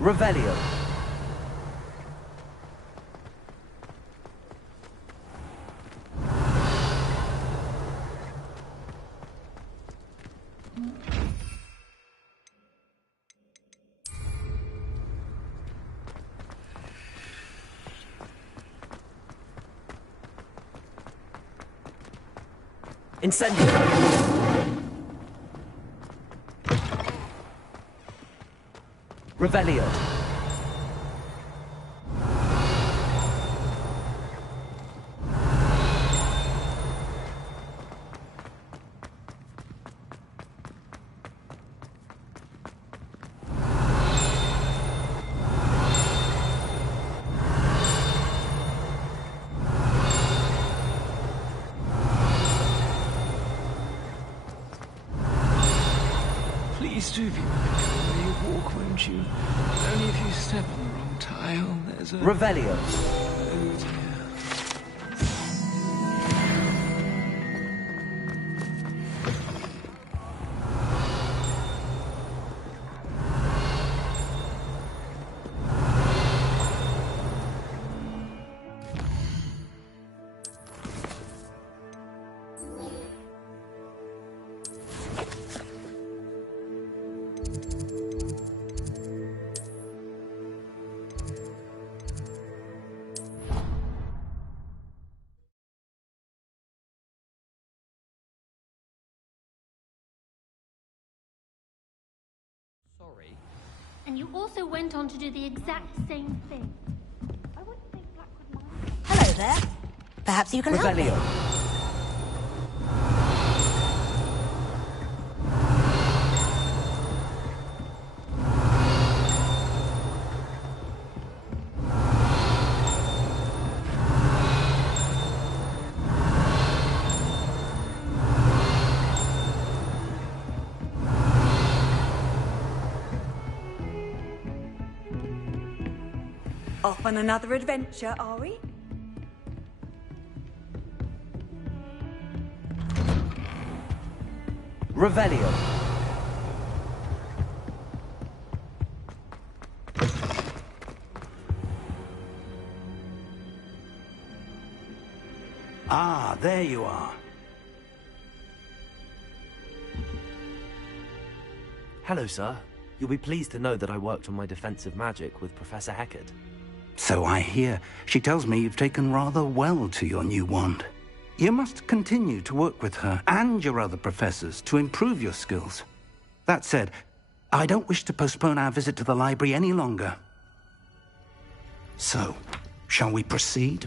Revelio. Incendio. Revelio. Please do be mindful where you walk, won't you? Only if you step on the wrong tile, there's a... Revelio. Oh dear. And you also went on to do the exact same thing. I wouldn't think Black would mind. Hello there. Perhaps you can help me. Off on another adventure, are we? Revelio. Ah, there you are. Hello, sir. You'll be pleased to know that I worked on my defensive magic with Professor Heckard. So I hear. She tells me you've taken rather well to your new wand. You must continue to work with her and your other professors to improve your skills. That said, I don't wish to postpone our visit to the library any longer. So, shall we proceed?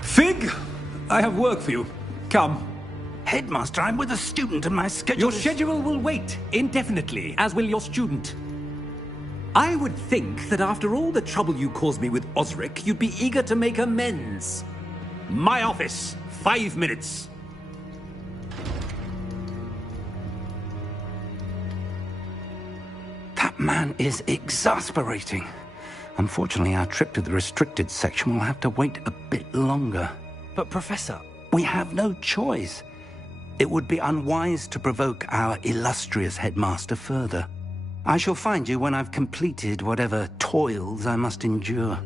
Fig! I have work for you. Come. Headmaster, I'm with a student and my schedule Your schedule will wait indefinitely, as will your student. I would think that after all the trouble you caused me with Osric, you'd be eager to make amends. My office, 5 minutes. That man is exasperating. Unfortunately, our trip to the restricted section will have to wait a bit longer. But, Professor... We have no choice. It would be unwise to provoke our illustrious headmaster further. I shall find you when I've completed whatever toils I must endure.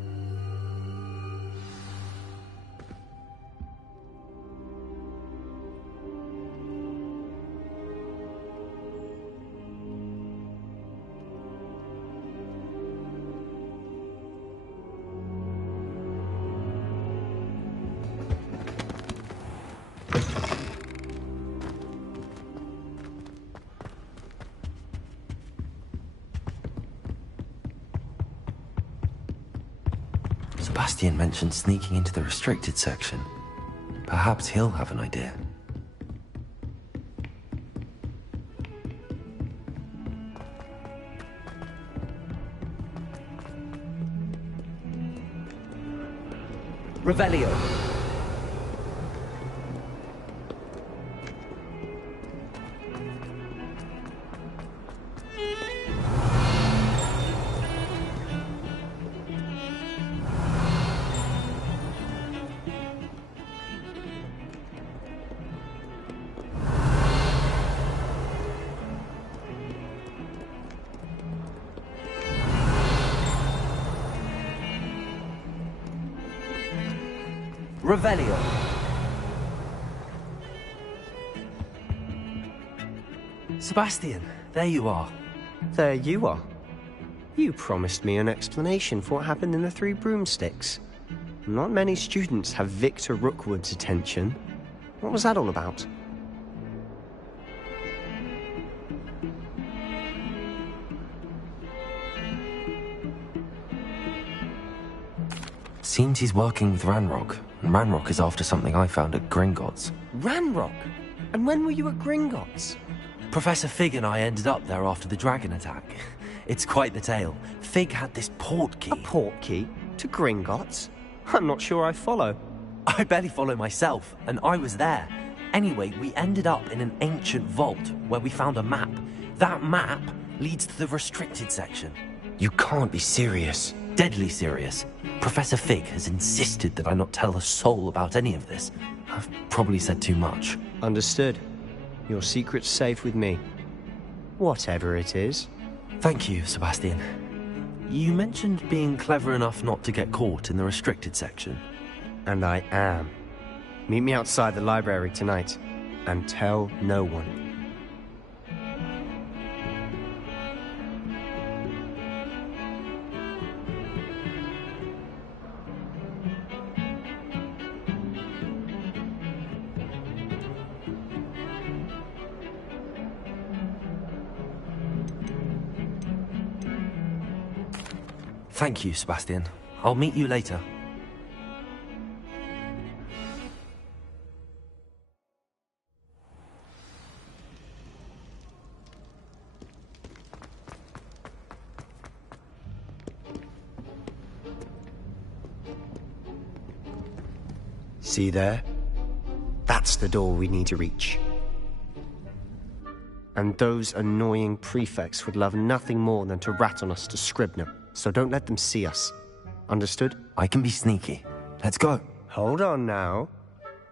Sebastian mentioned sneaking into the restricted section. Perhaps he'll have an idea. Revelio. Revelio. Sebastian, there you are. There you are. You promised me an explanation for what happened in the Three Broomsticks. Not many students have Victor Rookwood's attention. What was that all about? Seems he's working with Ranrock, and Ranrock is after something I found at Gringotts. Ranrock? And when were you at Gringotts? Professor Fig and I ended up there after the dragon attack. It's quite the tale. Fig had this port key. A port key? To Gringotts? I'm not sure I follow. I barely follow myself, and I was there. Anyway, we ended up in an ancient vault where we found a map. That map leads to the restricted section. You can't be serious. Deadly serious. Professor Fig has insisted that I not tell a soul about any of this. I've probably said too much. Understood. Your secret's safe with me. Whatever it is. Thank you, Sebastian. You mentioned being clever enough not to get caught in the restricted section. And I am. Meet me outside the library tonight, and tell no one. Thank you, Sebastian. I'll meet you later. See there? That's the door we need to reach. And those annoying prefects would love nothing more than to rat on us to Scribner, so don't let them see us. Understood? I can be sneaky. Let's go. Hold on now.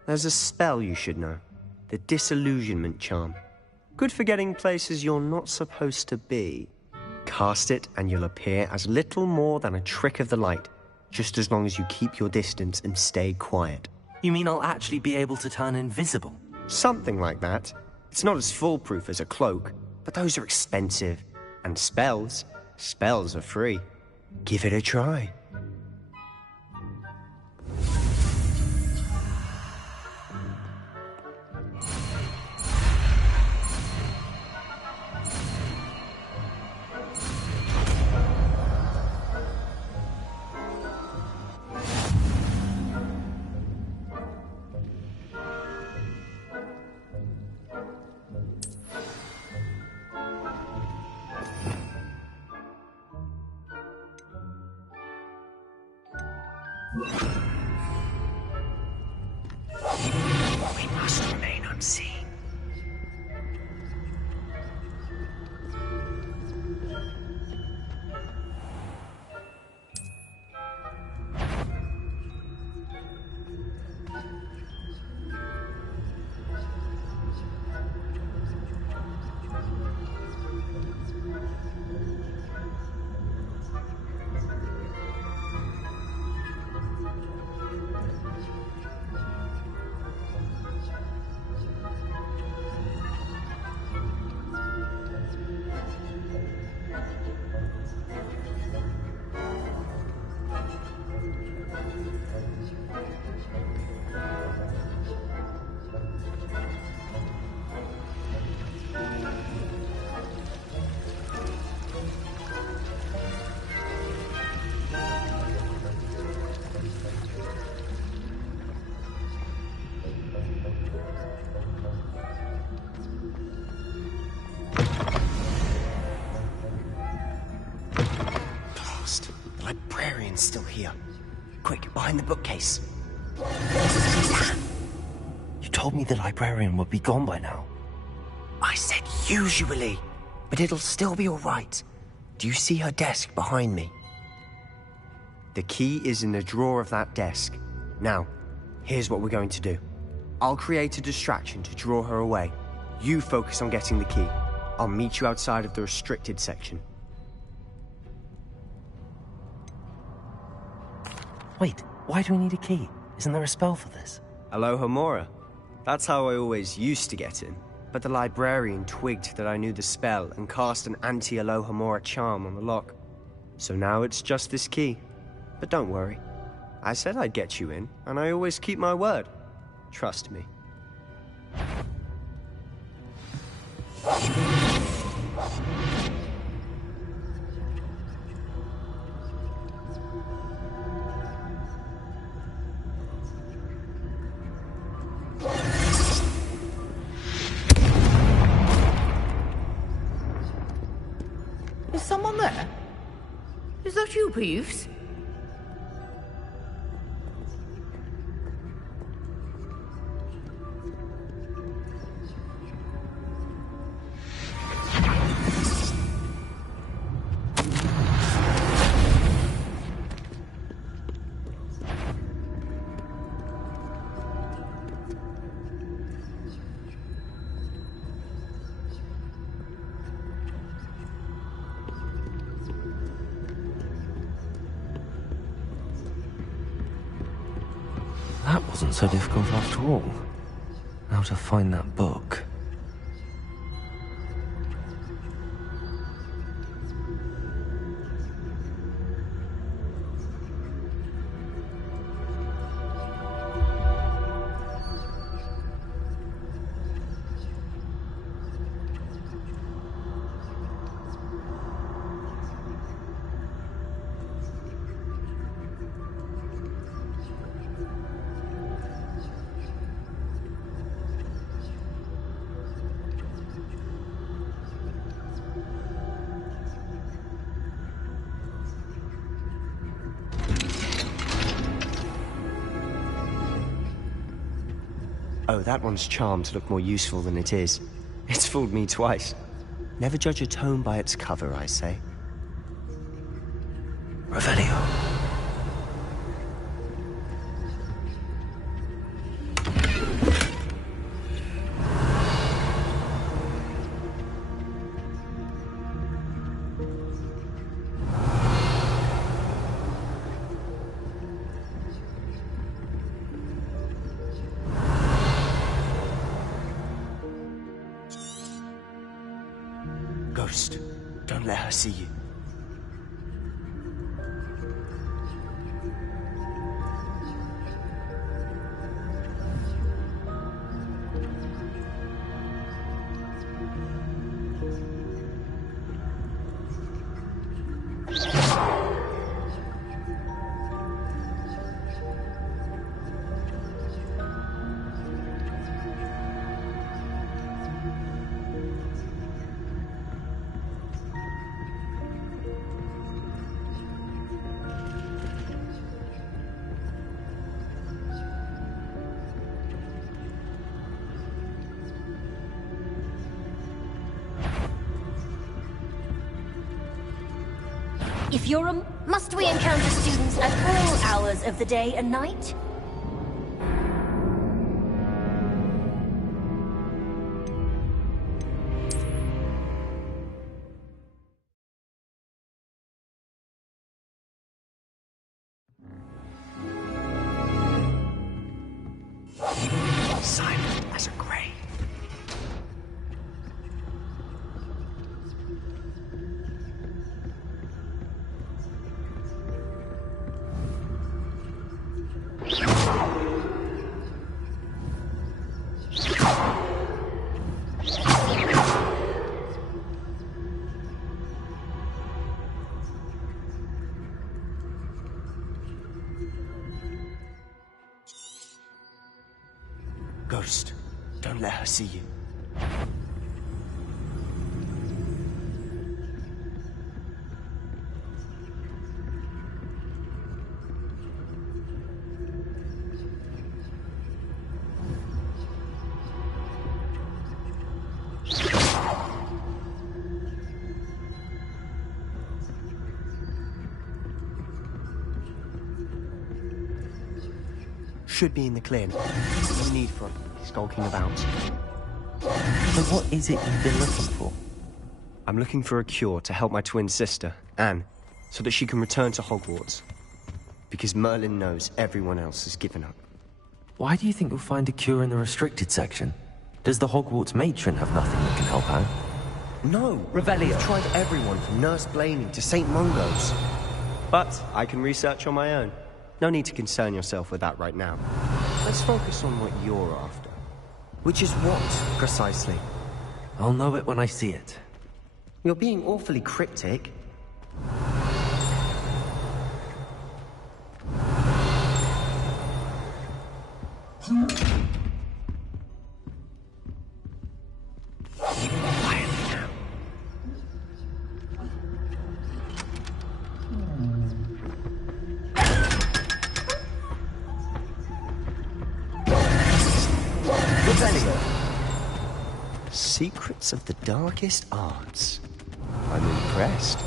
There's a spell you should know. The Disillusionment Charm. Good for getting places you're not supposed to be. Cast it and you'll appear as little more than a trick of the light, just as long as you keep your distance and stay quiet. You mean I'll actually be able to turn invisible? Something like that. It's not as foolproof as a cloak, but those are expensive. And spells are free. Give it a try. We must remain unseen. The librarian's still here. Quick, behind the bookcase. You told me the librarian would be gone by now. I said usually, but it'll still be all right. Do you see her desk behind me? The key is in the drawer of that desk. Now, here's what we're going to do. I'll create a distraction to draw her away. You focus on getting the key. I'll meet you outside of the restricted section. Wait, why do we need a key? Isn't there a spell for this? Alohomora. That's how I always used to get in. But the librarian twigged that I knew the spell and cast an anti-Alohomora charm on the lock. So now it's just this key. But don't worry. I said I'd get you in, and I always keep my word. Trust me. there? Is that you, Peeves? That wasn't so difficult after all. How to find that book. Oh, that one's charmed to look more useful than it is. It's fooled me twice. Never judge a tome by its cover, I say. Revelio. Ghost, don't let her see you. If you're a... Must we encounter students at all hours of the day and night? Silent as a grave. Ghost, don't let her see you. Should be in the clear. No need for skulking about. So what is it you've been looking for? I'm looking for a cure to help my twin sister, Anne, so that she can return to Hogwarts. Because Merlin knows everyone else has given up. Why do you think you'll find a cure in the restricted section? Does the Hogwarts matron have nothing that can help out? No! Revelio. We've tried everyone from Nurse Blaney to St. Mungo's. But I can research on my own. No need to concern yourself with that right now. Let's focus on what you're after. Which is what, precisely? I'll know it when I see it. You're being awfully cryptic. Quietly now. secrets of the darkest arts. I'm impressed.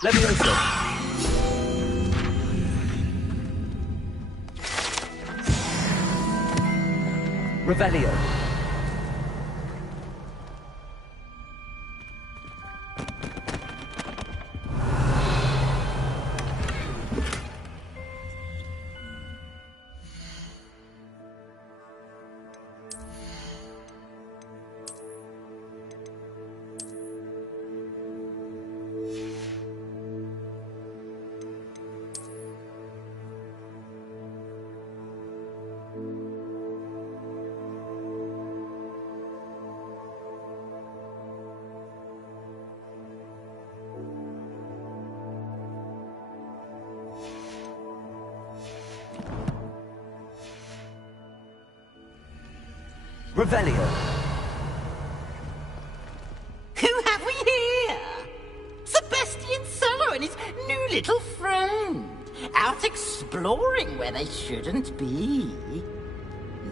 Leviosa. Revelio. Revelio. Who have we here? Sebastian Solo and his new little friend. Out exploring where they shouldn't be.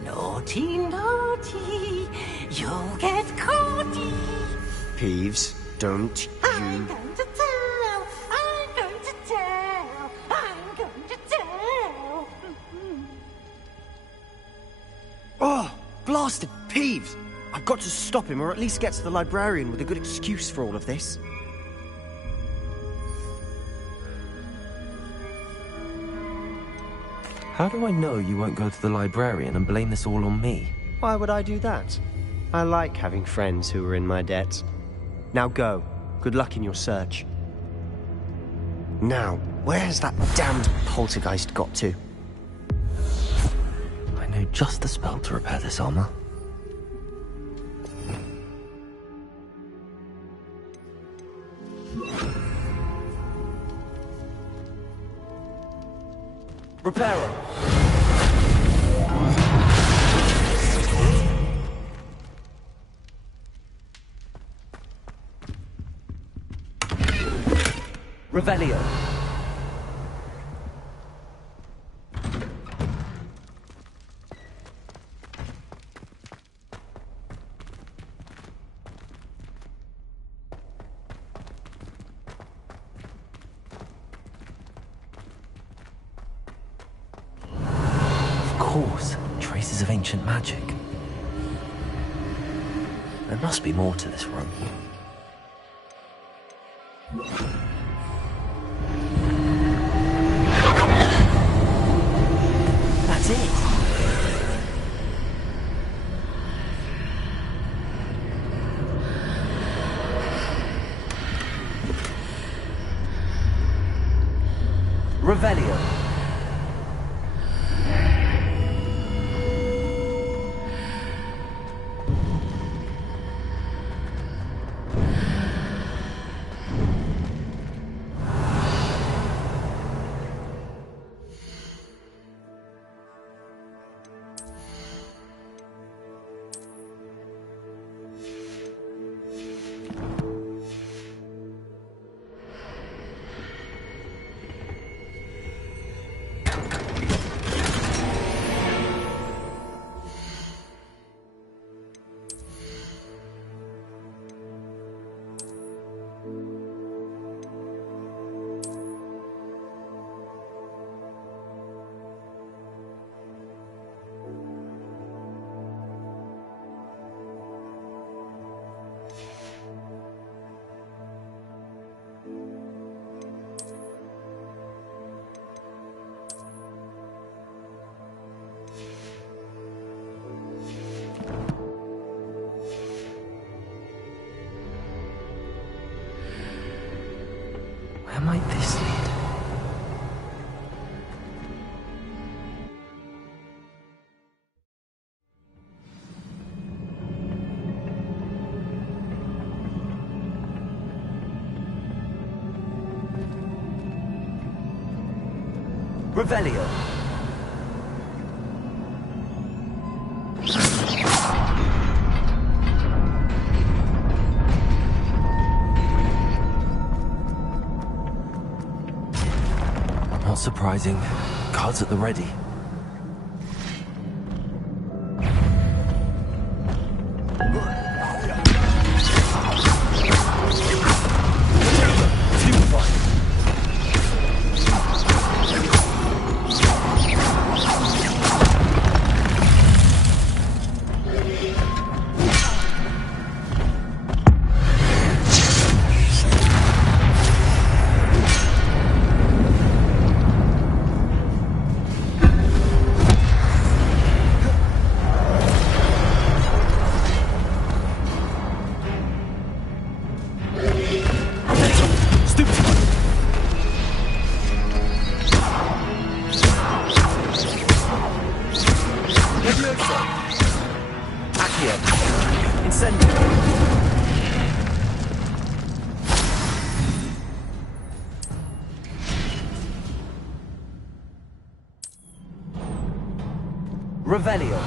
Naughty, naughty. You'll get caughty. Peeves, don't I'm you... going to tell. I'm going to tell. I'm going to tell. Oh, blasted Peeves! I've got to stop him, or at least get to the librarian with a good excuse for all of this. How do I know you won't go to the librarian and blame this all on me? Why would I do that? I like having friends who are in my debt. Now go. Good luck in your search. Now, where has that damned poltergeist got to? I know just the spell to repair this armor. Reparo. Revelio. Of course, traces of ancient magic. There must be more to this room. That's it. Revelio. Where might this lead? Revelio. surprising. Cards at the ready. Revelio.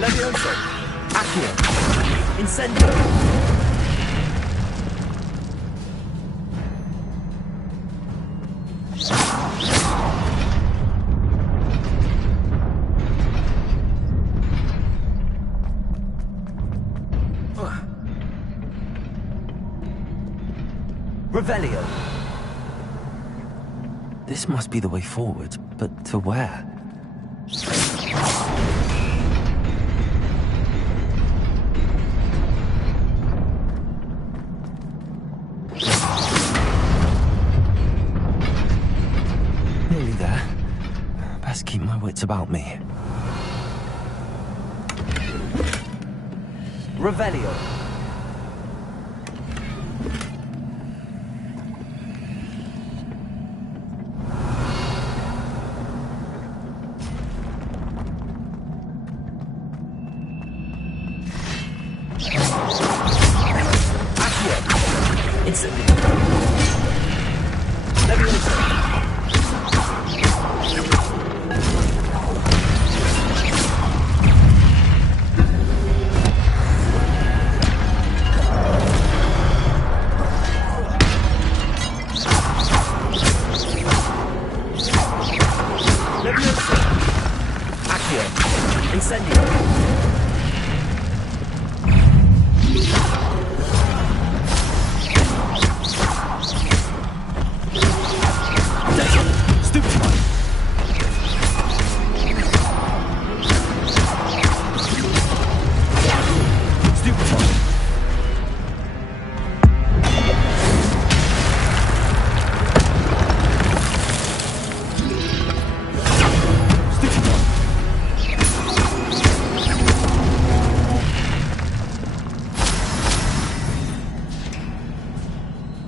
Levioso. Accio. Incendio. Revelio. This must be the way forward, but to where? Nearly there. Best keep my wits about me. Revelio.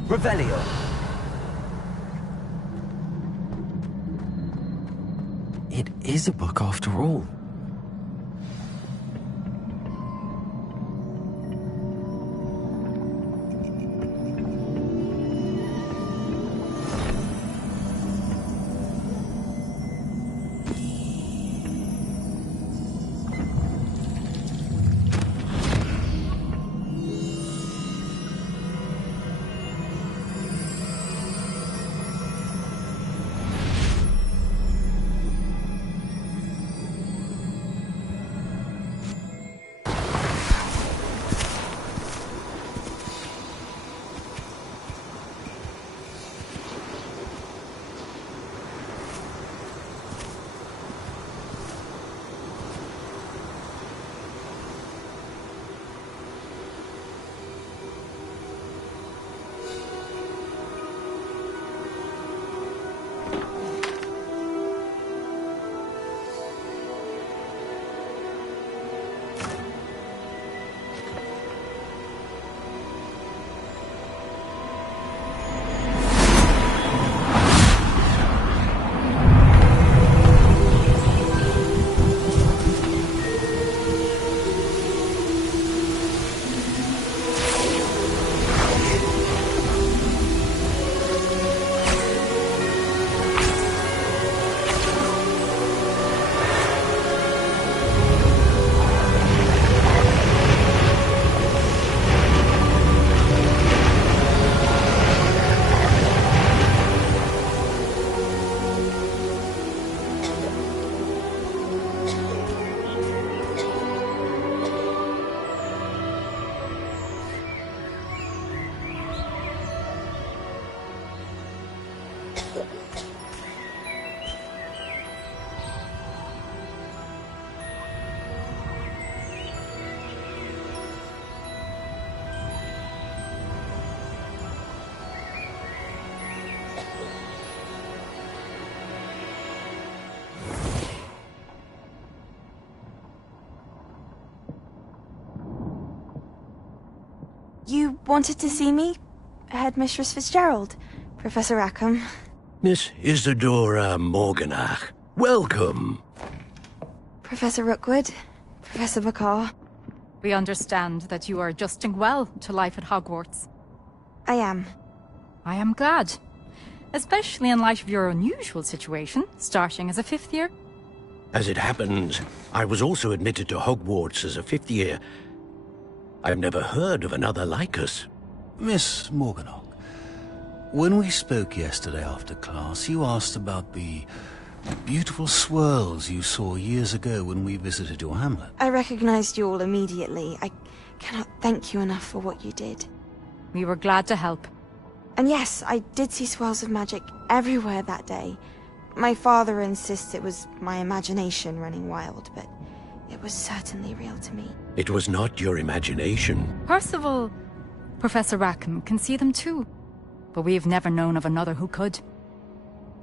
Revelio. It is a book after all. You wanted to see me? Headmistress Fitzgerald, Professor Rackham. Miss Isadora Morganach, welcome. Professor Rookwood, Professor Bakar. We understand that you are adjusting well to life at Hogwarts. I am. I am glad. Especially in light of your unusual situation, starting as a 5th year. As it happens, I was also admitted to Hogwarts as a 5th year. I've never heard of another like us. Miss Morganach, when we spoke yesterday after class, you asked about the beautiful swirls you saw years ago when we visited your hamlet. I recognized you all immediately. I cannot thank you enough for what you did. We were glad to help. And yes, I did see swirls of magic everywhere that day. My father insists it was my imagination running wild, but it was certainly real to me. It was not your imagination. Percival, Professor Rackham can see them too. But we've never known of another who could.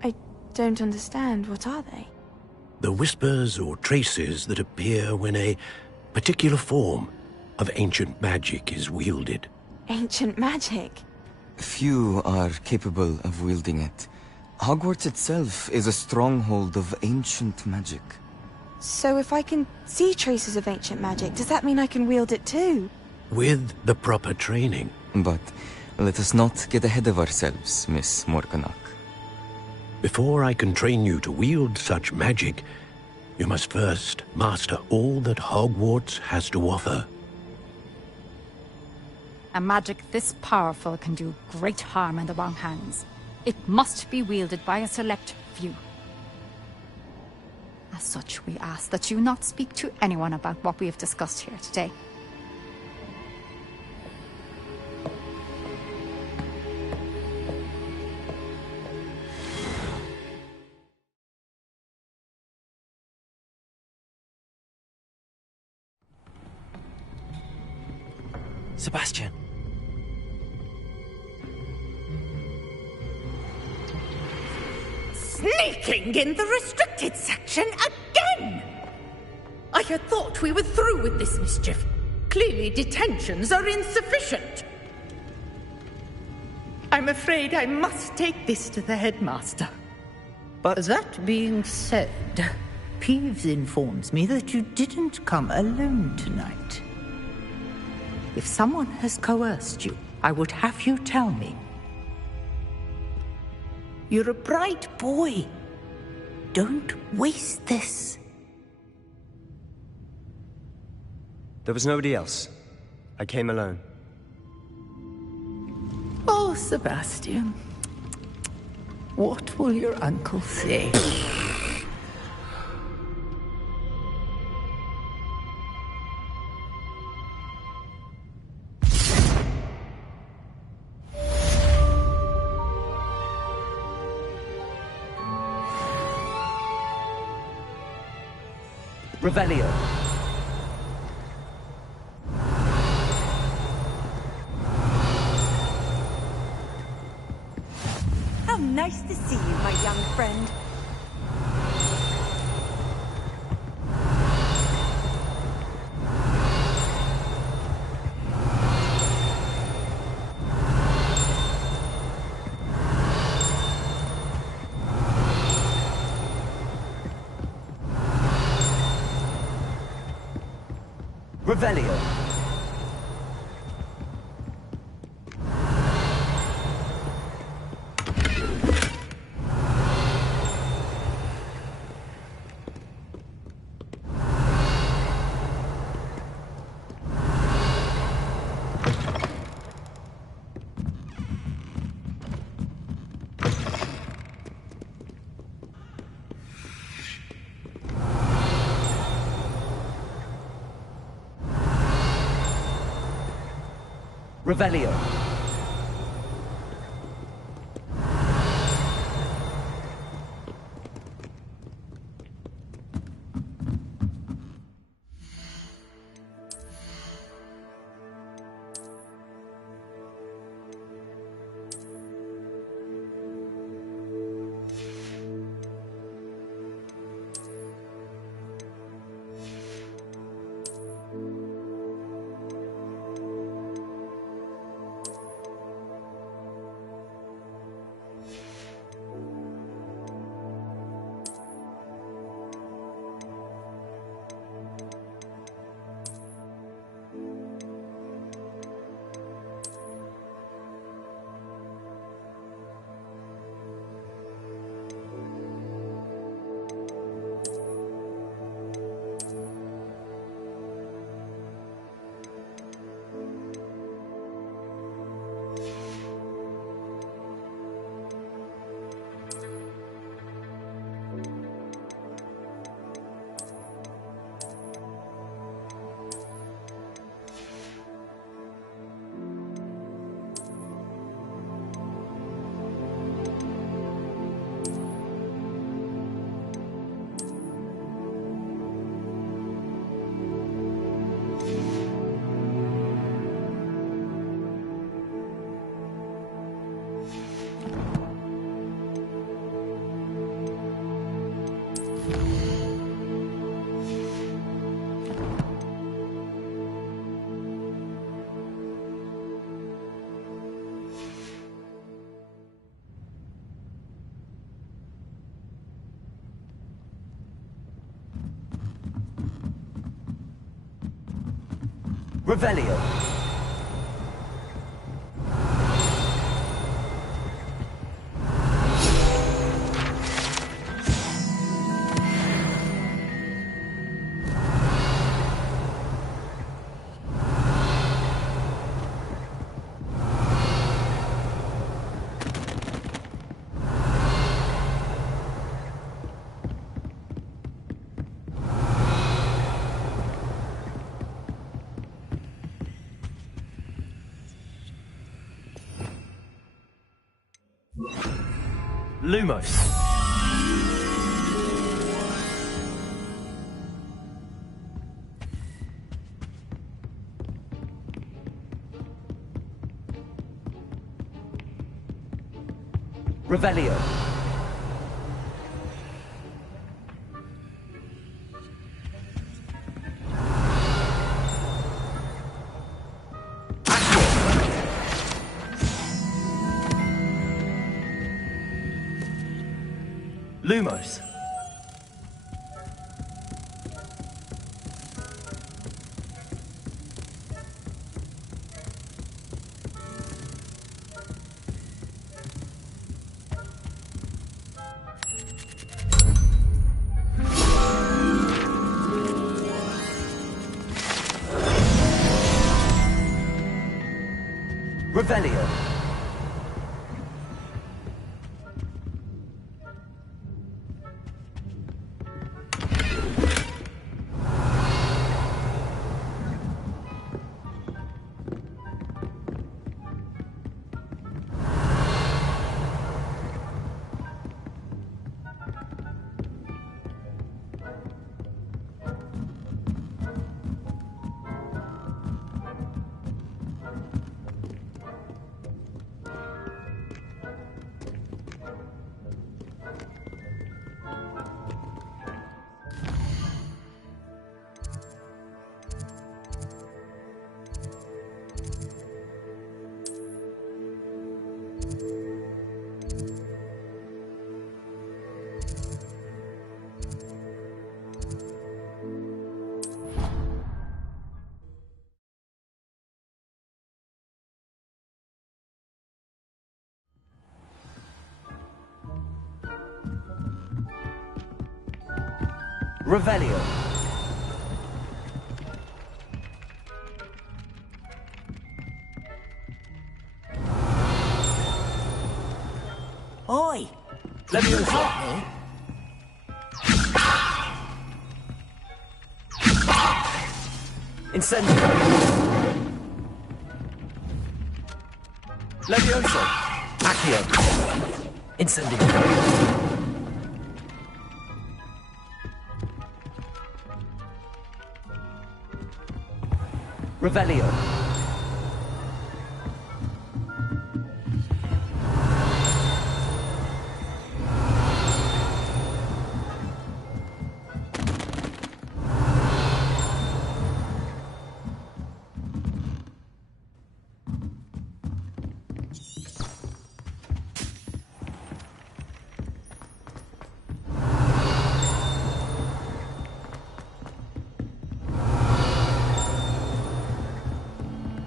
I don't understand. What are they? The whispers or traces that appear when a particular form of ancient magic is wielded. Ancient magic? Few are capable of wielding it. Hogwarts itself is a stronghold of ancient magic. So if I can see traces of ancient magic, does that mean I can wield it too? With the proper training. But let us not get ahead of ourselves, Miss Morganach. Before I can train you to wield such magic, you must first master all that Hogwarts has to offer. A magic this powerful can do great harm in the wrong hands. It must be wielded by a select few. As such, we ask that you not speak to anyone about what we have discussed here today. Sebastian. Sneaking in the restricted section again! I had thought we were through with this mischief. Clearly detentions are insufficient. I'm afraid I must take this to the headmaster. But that being said, Peeves informs me that you didn't come alone tonight. If someone has coerced you, I would have you tell me. You're a bright boy. Don't waste this. There was nobody else. I came alone. Oh, Sebastian. What will your uncle say? Revelio. How nice to see you, my young friend. Revelio. Revelio. Revelio. Lumos. Revelio. Lumos. Revelio. Revelio. Oi! Leviosa. Incendio. Leviosa. Accio. Incendio. Revelio.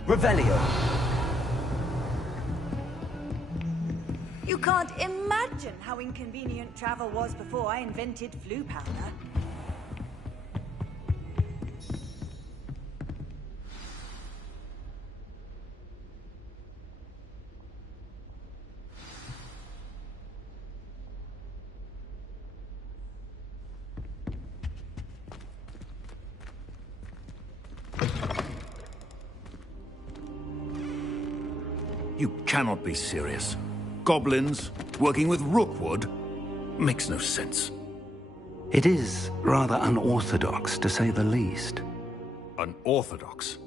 Revelio. You can't imagine how inconvenient travel was before I invented flu powder. You cannot be serious. Goblins working with Rookwood makes no sense. It is rather unorthodox, to say the least. Unorthodox?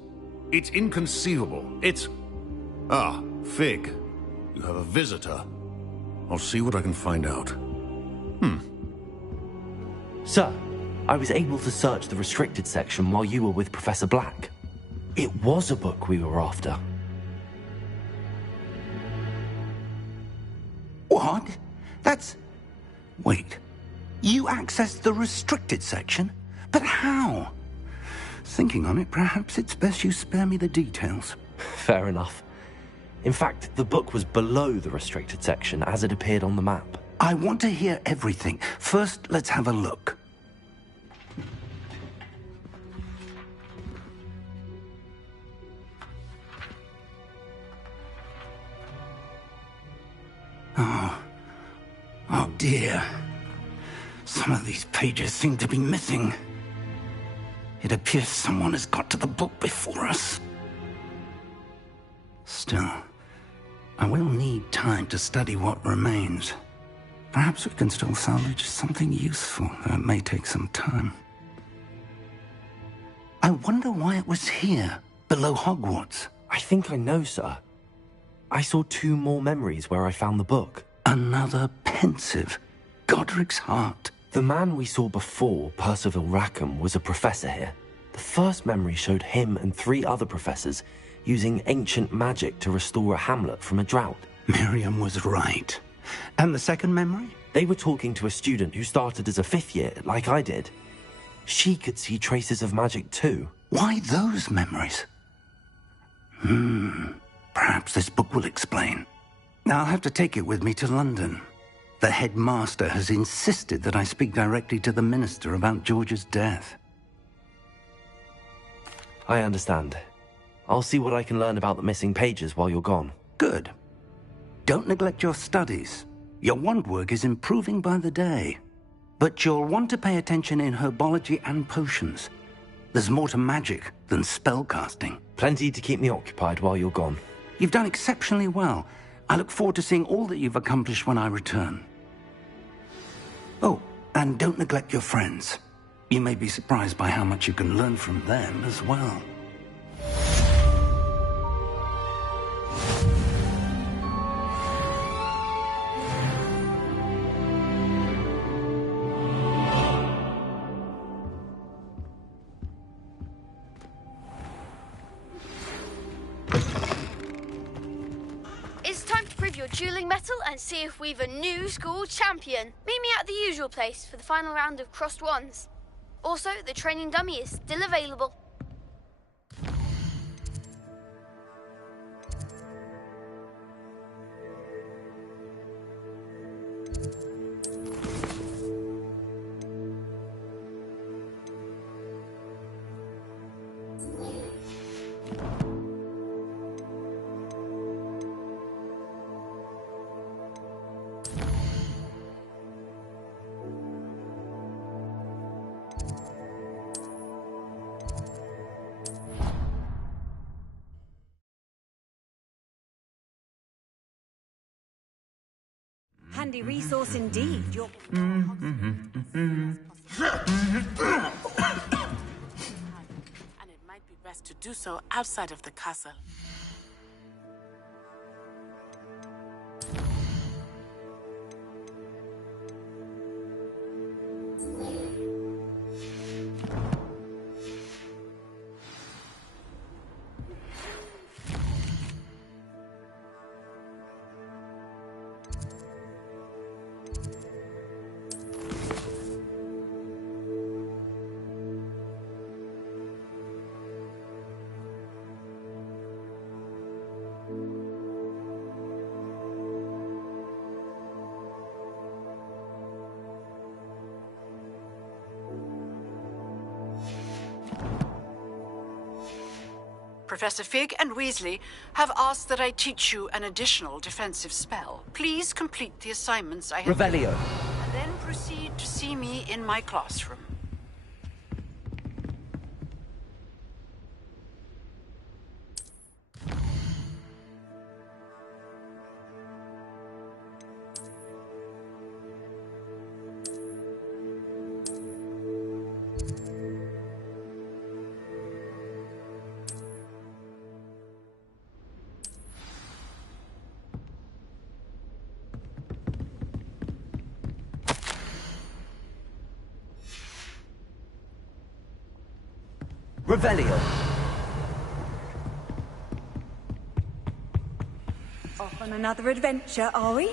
It's inconceivable. It's... Ah, Fig. You have a visitor. I'll see what I can find out. Sir, I was able to search the restricted section while you were with Professor Black. It was a book we were after. What? That's... Wait. You accessed the restricted section? But how? Thinking on it, perhaps it's best you spare me the details. Fair enough. In fact, the book was below the restricted section as it appeared on the map. I want to hear everything. First, let's have a look. Oh dear. Some of these pages seem to be missing. It appears someone has got to the book before us. Still, I will need time to study what remains. Perhaps we can still salvage something useful, though it may take some time. I wonder why it was here, below Hogwarts. I think I know, sir. I saw 2 more memories where I found the book. Another pensive. Godric's heart. The man we saw before, Percival Rackham, was a professor here. The first memory showed him and 3 other professors using ancient magic to restore a hamlet from a drought. Miriam was right. And the second memory? They were talking to a student who started as a 5th year, like I did. She could see traces of magic too. Why those memories? Perhaps this book will explain. Now I'll have to take it with me to London. The headmaster has insisted that I speak directly to the minister about George's death. I understand. I'll see what I can learn about the missing pages while you're gone. Good. Don't neglect your studies. Your wand work is improving by the day. But you'll want to pay attention in herbology and potions. There's more to magic than spellcasting. Plenty to keep me occupied while you're gone. You've done exceptionally well. I look forward to seeing all that you've accomplished when I return. Oh, and don't neglect your friends. You may be surprised by how much you can learn from them as well. It's time to prove your dueling mettle and see if we've a new school champion. Meet me at the usual place for the final round of crossed wands. Also, the training dummy is still available. Handy resource indeed. And it might be best to do so outside of the castle. Professor Fig and Weasley have asked that I teach you an additional defensive spell. Please complete the assignments I have Revelio. given, and then proceed to see me in my classroom. Revelio. Off on another adventure, are we?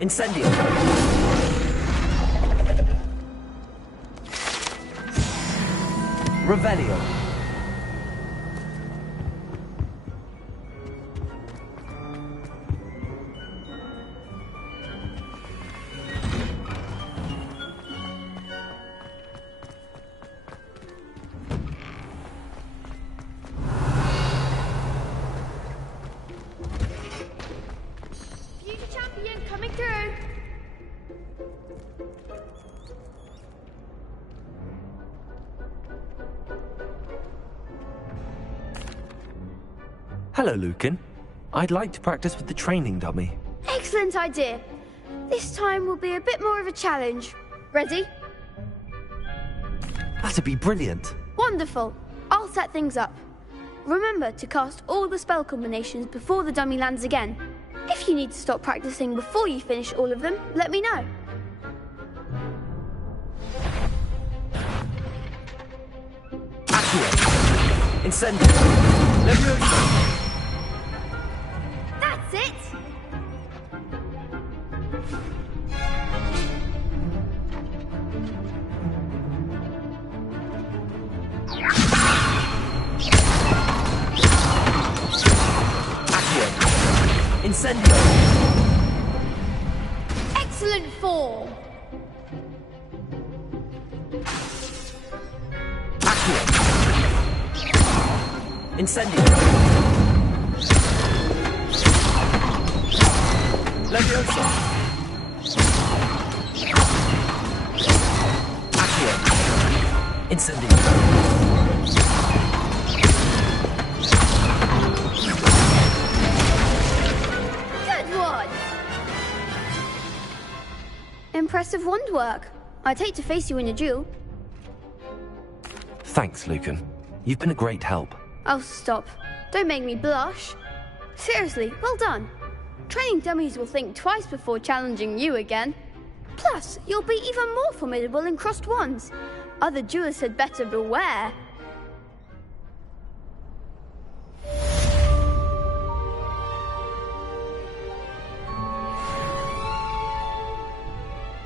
Incendio. Revelio. Future champion coming through. Hello, Lucan. I'd like to practice with the training dummy. Excellent idea. This time will be a bit more of a challenge. Ready? That'd be brilliant. Wonderful. I'll set things up. Remember to cast all the spell combinations before the dummy lands again. If you need to stop practicing before you finish all of them, let me know. Accio. Incendio. Leviosa. That's it! Accio. Incendio. Excellent form! Accio. Incendio. Leviosa. Accio. Incendio. Good one! Impressive wand work. I'd hate to face you in a duel. Thanks, Lucan. You've been a great help. Oh, stop. Don't make me blush. Seriously, well done. Training dummies will think twice before challenging you again. Plus, you'll be even more formidable in crossed wands. Other duelists had better beware.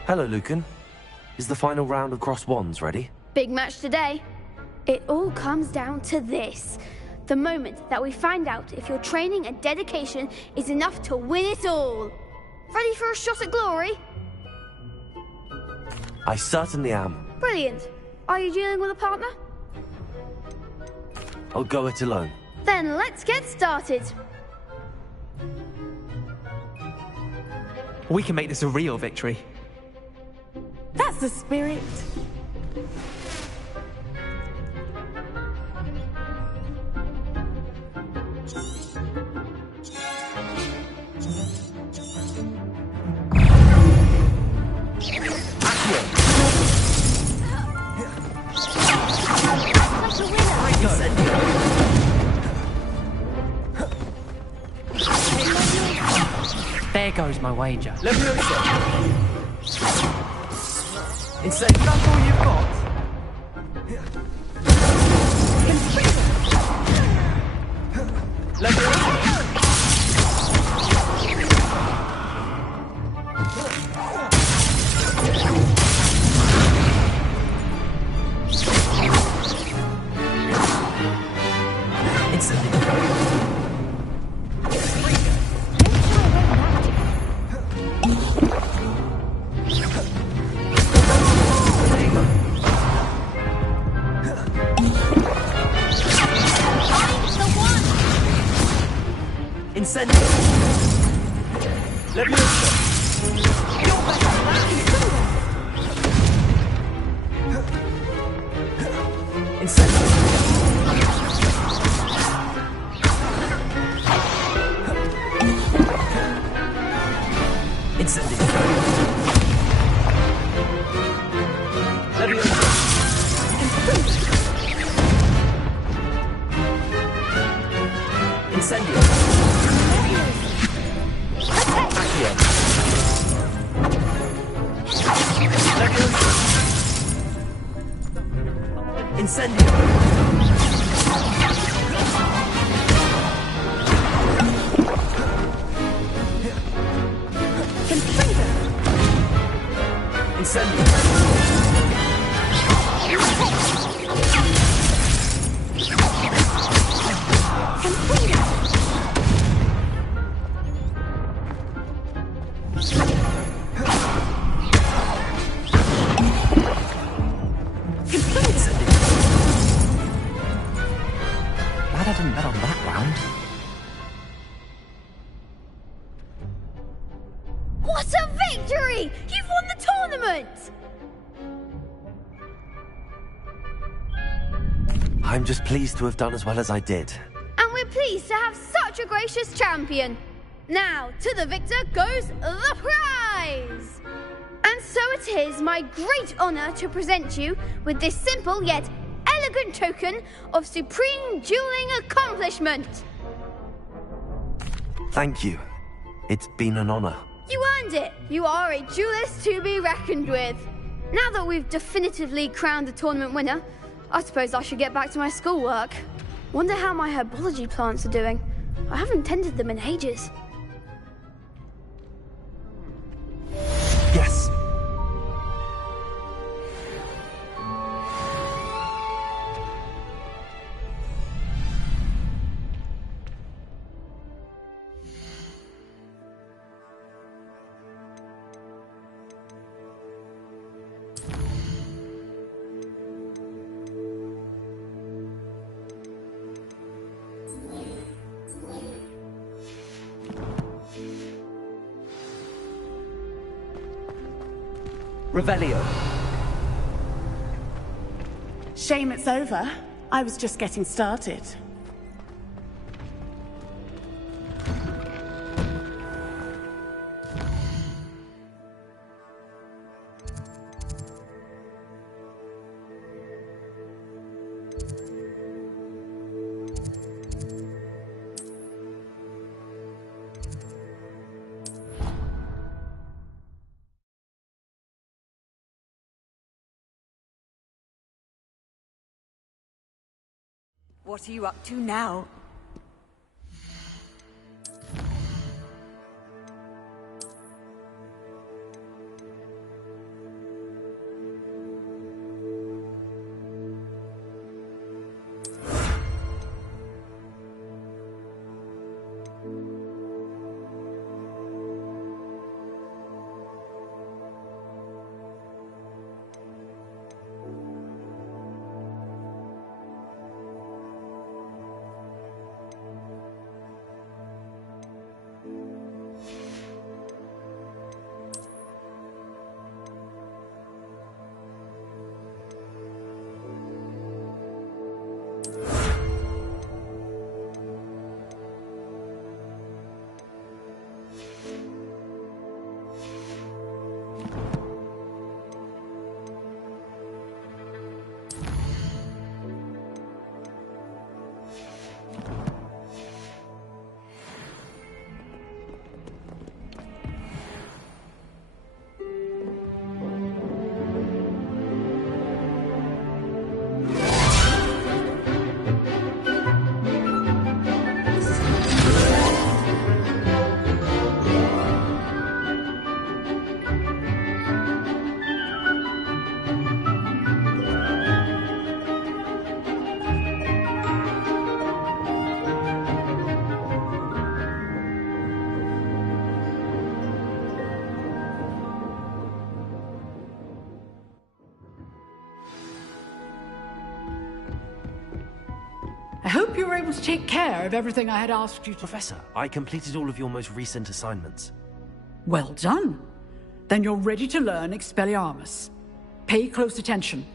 Hello, Lucan. Is the final round of cross wands ready? Big match today. It all comes down to this. The moment that we find out if your training and dedication is enough to win it all. Ready for a shot at glory? I certainly am. Brilliant. Are you dealing with a partner? I'll go it alone. Then let's get started. We can make this a real victory. That's the spirit. There goes my wager. Leviosa. Incendio. That's all you've got? Leviosa. Incendio. Leviosa. Incendio. Incendio. Leviosa. Incendio. Accio. Leviosa. Incendio. Confringo. glad I didn't bet on that round. What a victory! You've won the tournament! I'm just pleased to have done as well as I did. And we're pleased to have such a gracious champion. Now, to the victor goes the prize! And so it is my great honour to present you with this simple yet elegant token of supreme dueling accomplishment. Thank you. It's been an honour. You earned it. You are a duelist to be reckoned with. Now that we've definitively crowned the tournament winner, I suppose I should get back to my schoolwork. Wonder how my herbology plants are doing. I haven't tended them in ages. Yes. Revelio. Shame it's over. I was just getting started. What are you up to now? I hope you were able to take care of everything I had asked you to. Professor, I completed all of your most recent assignments. Well done. Then you're ready to learn Expelliarmus. Pay close attention.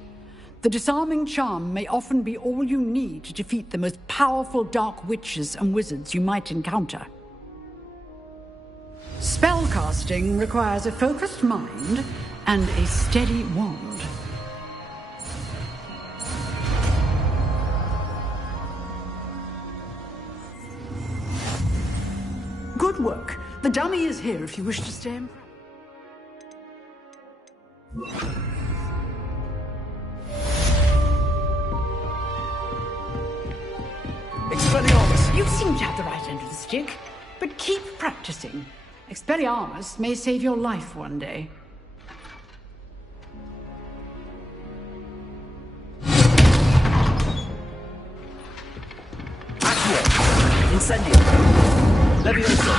The disarming charm may often be all you need to defeat the most powerful dark witches and wizards you might encounter. Spellcasting requires a focused mind and a steady wand. Good work. The dummy is here if you wish to stay in. Expelliarmus! You seem to have the right end of the stick, but keep practicing. Expelliarmus may save your life one day. Accio! Incendio! Levioso!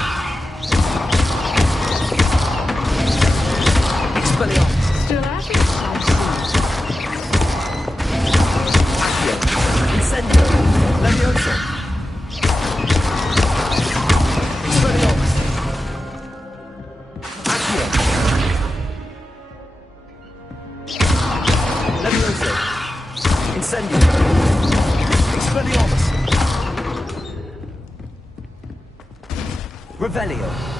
Expelliarmus! Still at it? Accio! Incendio! Levioso! Revelio.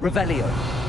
Revelio.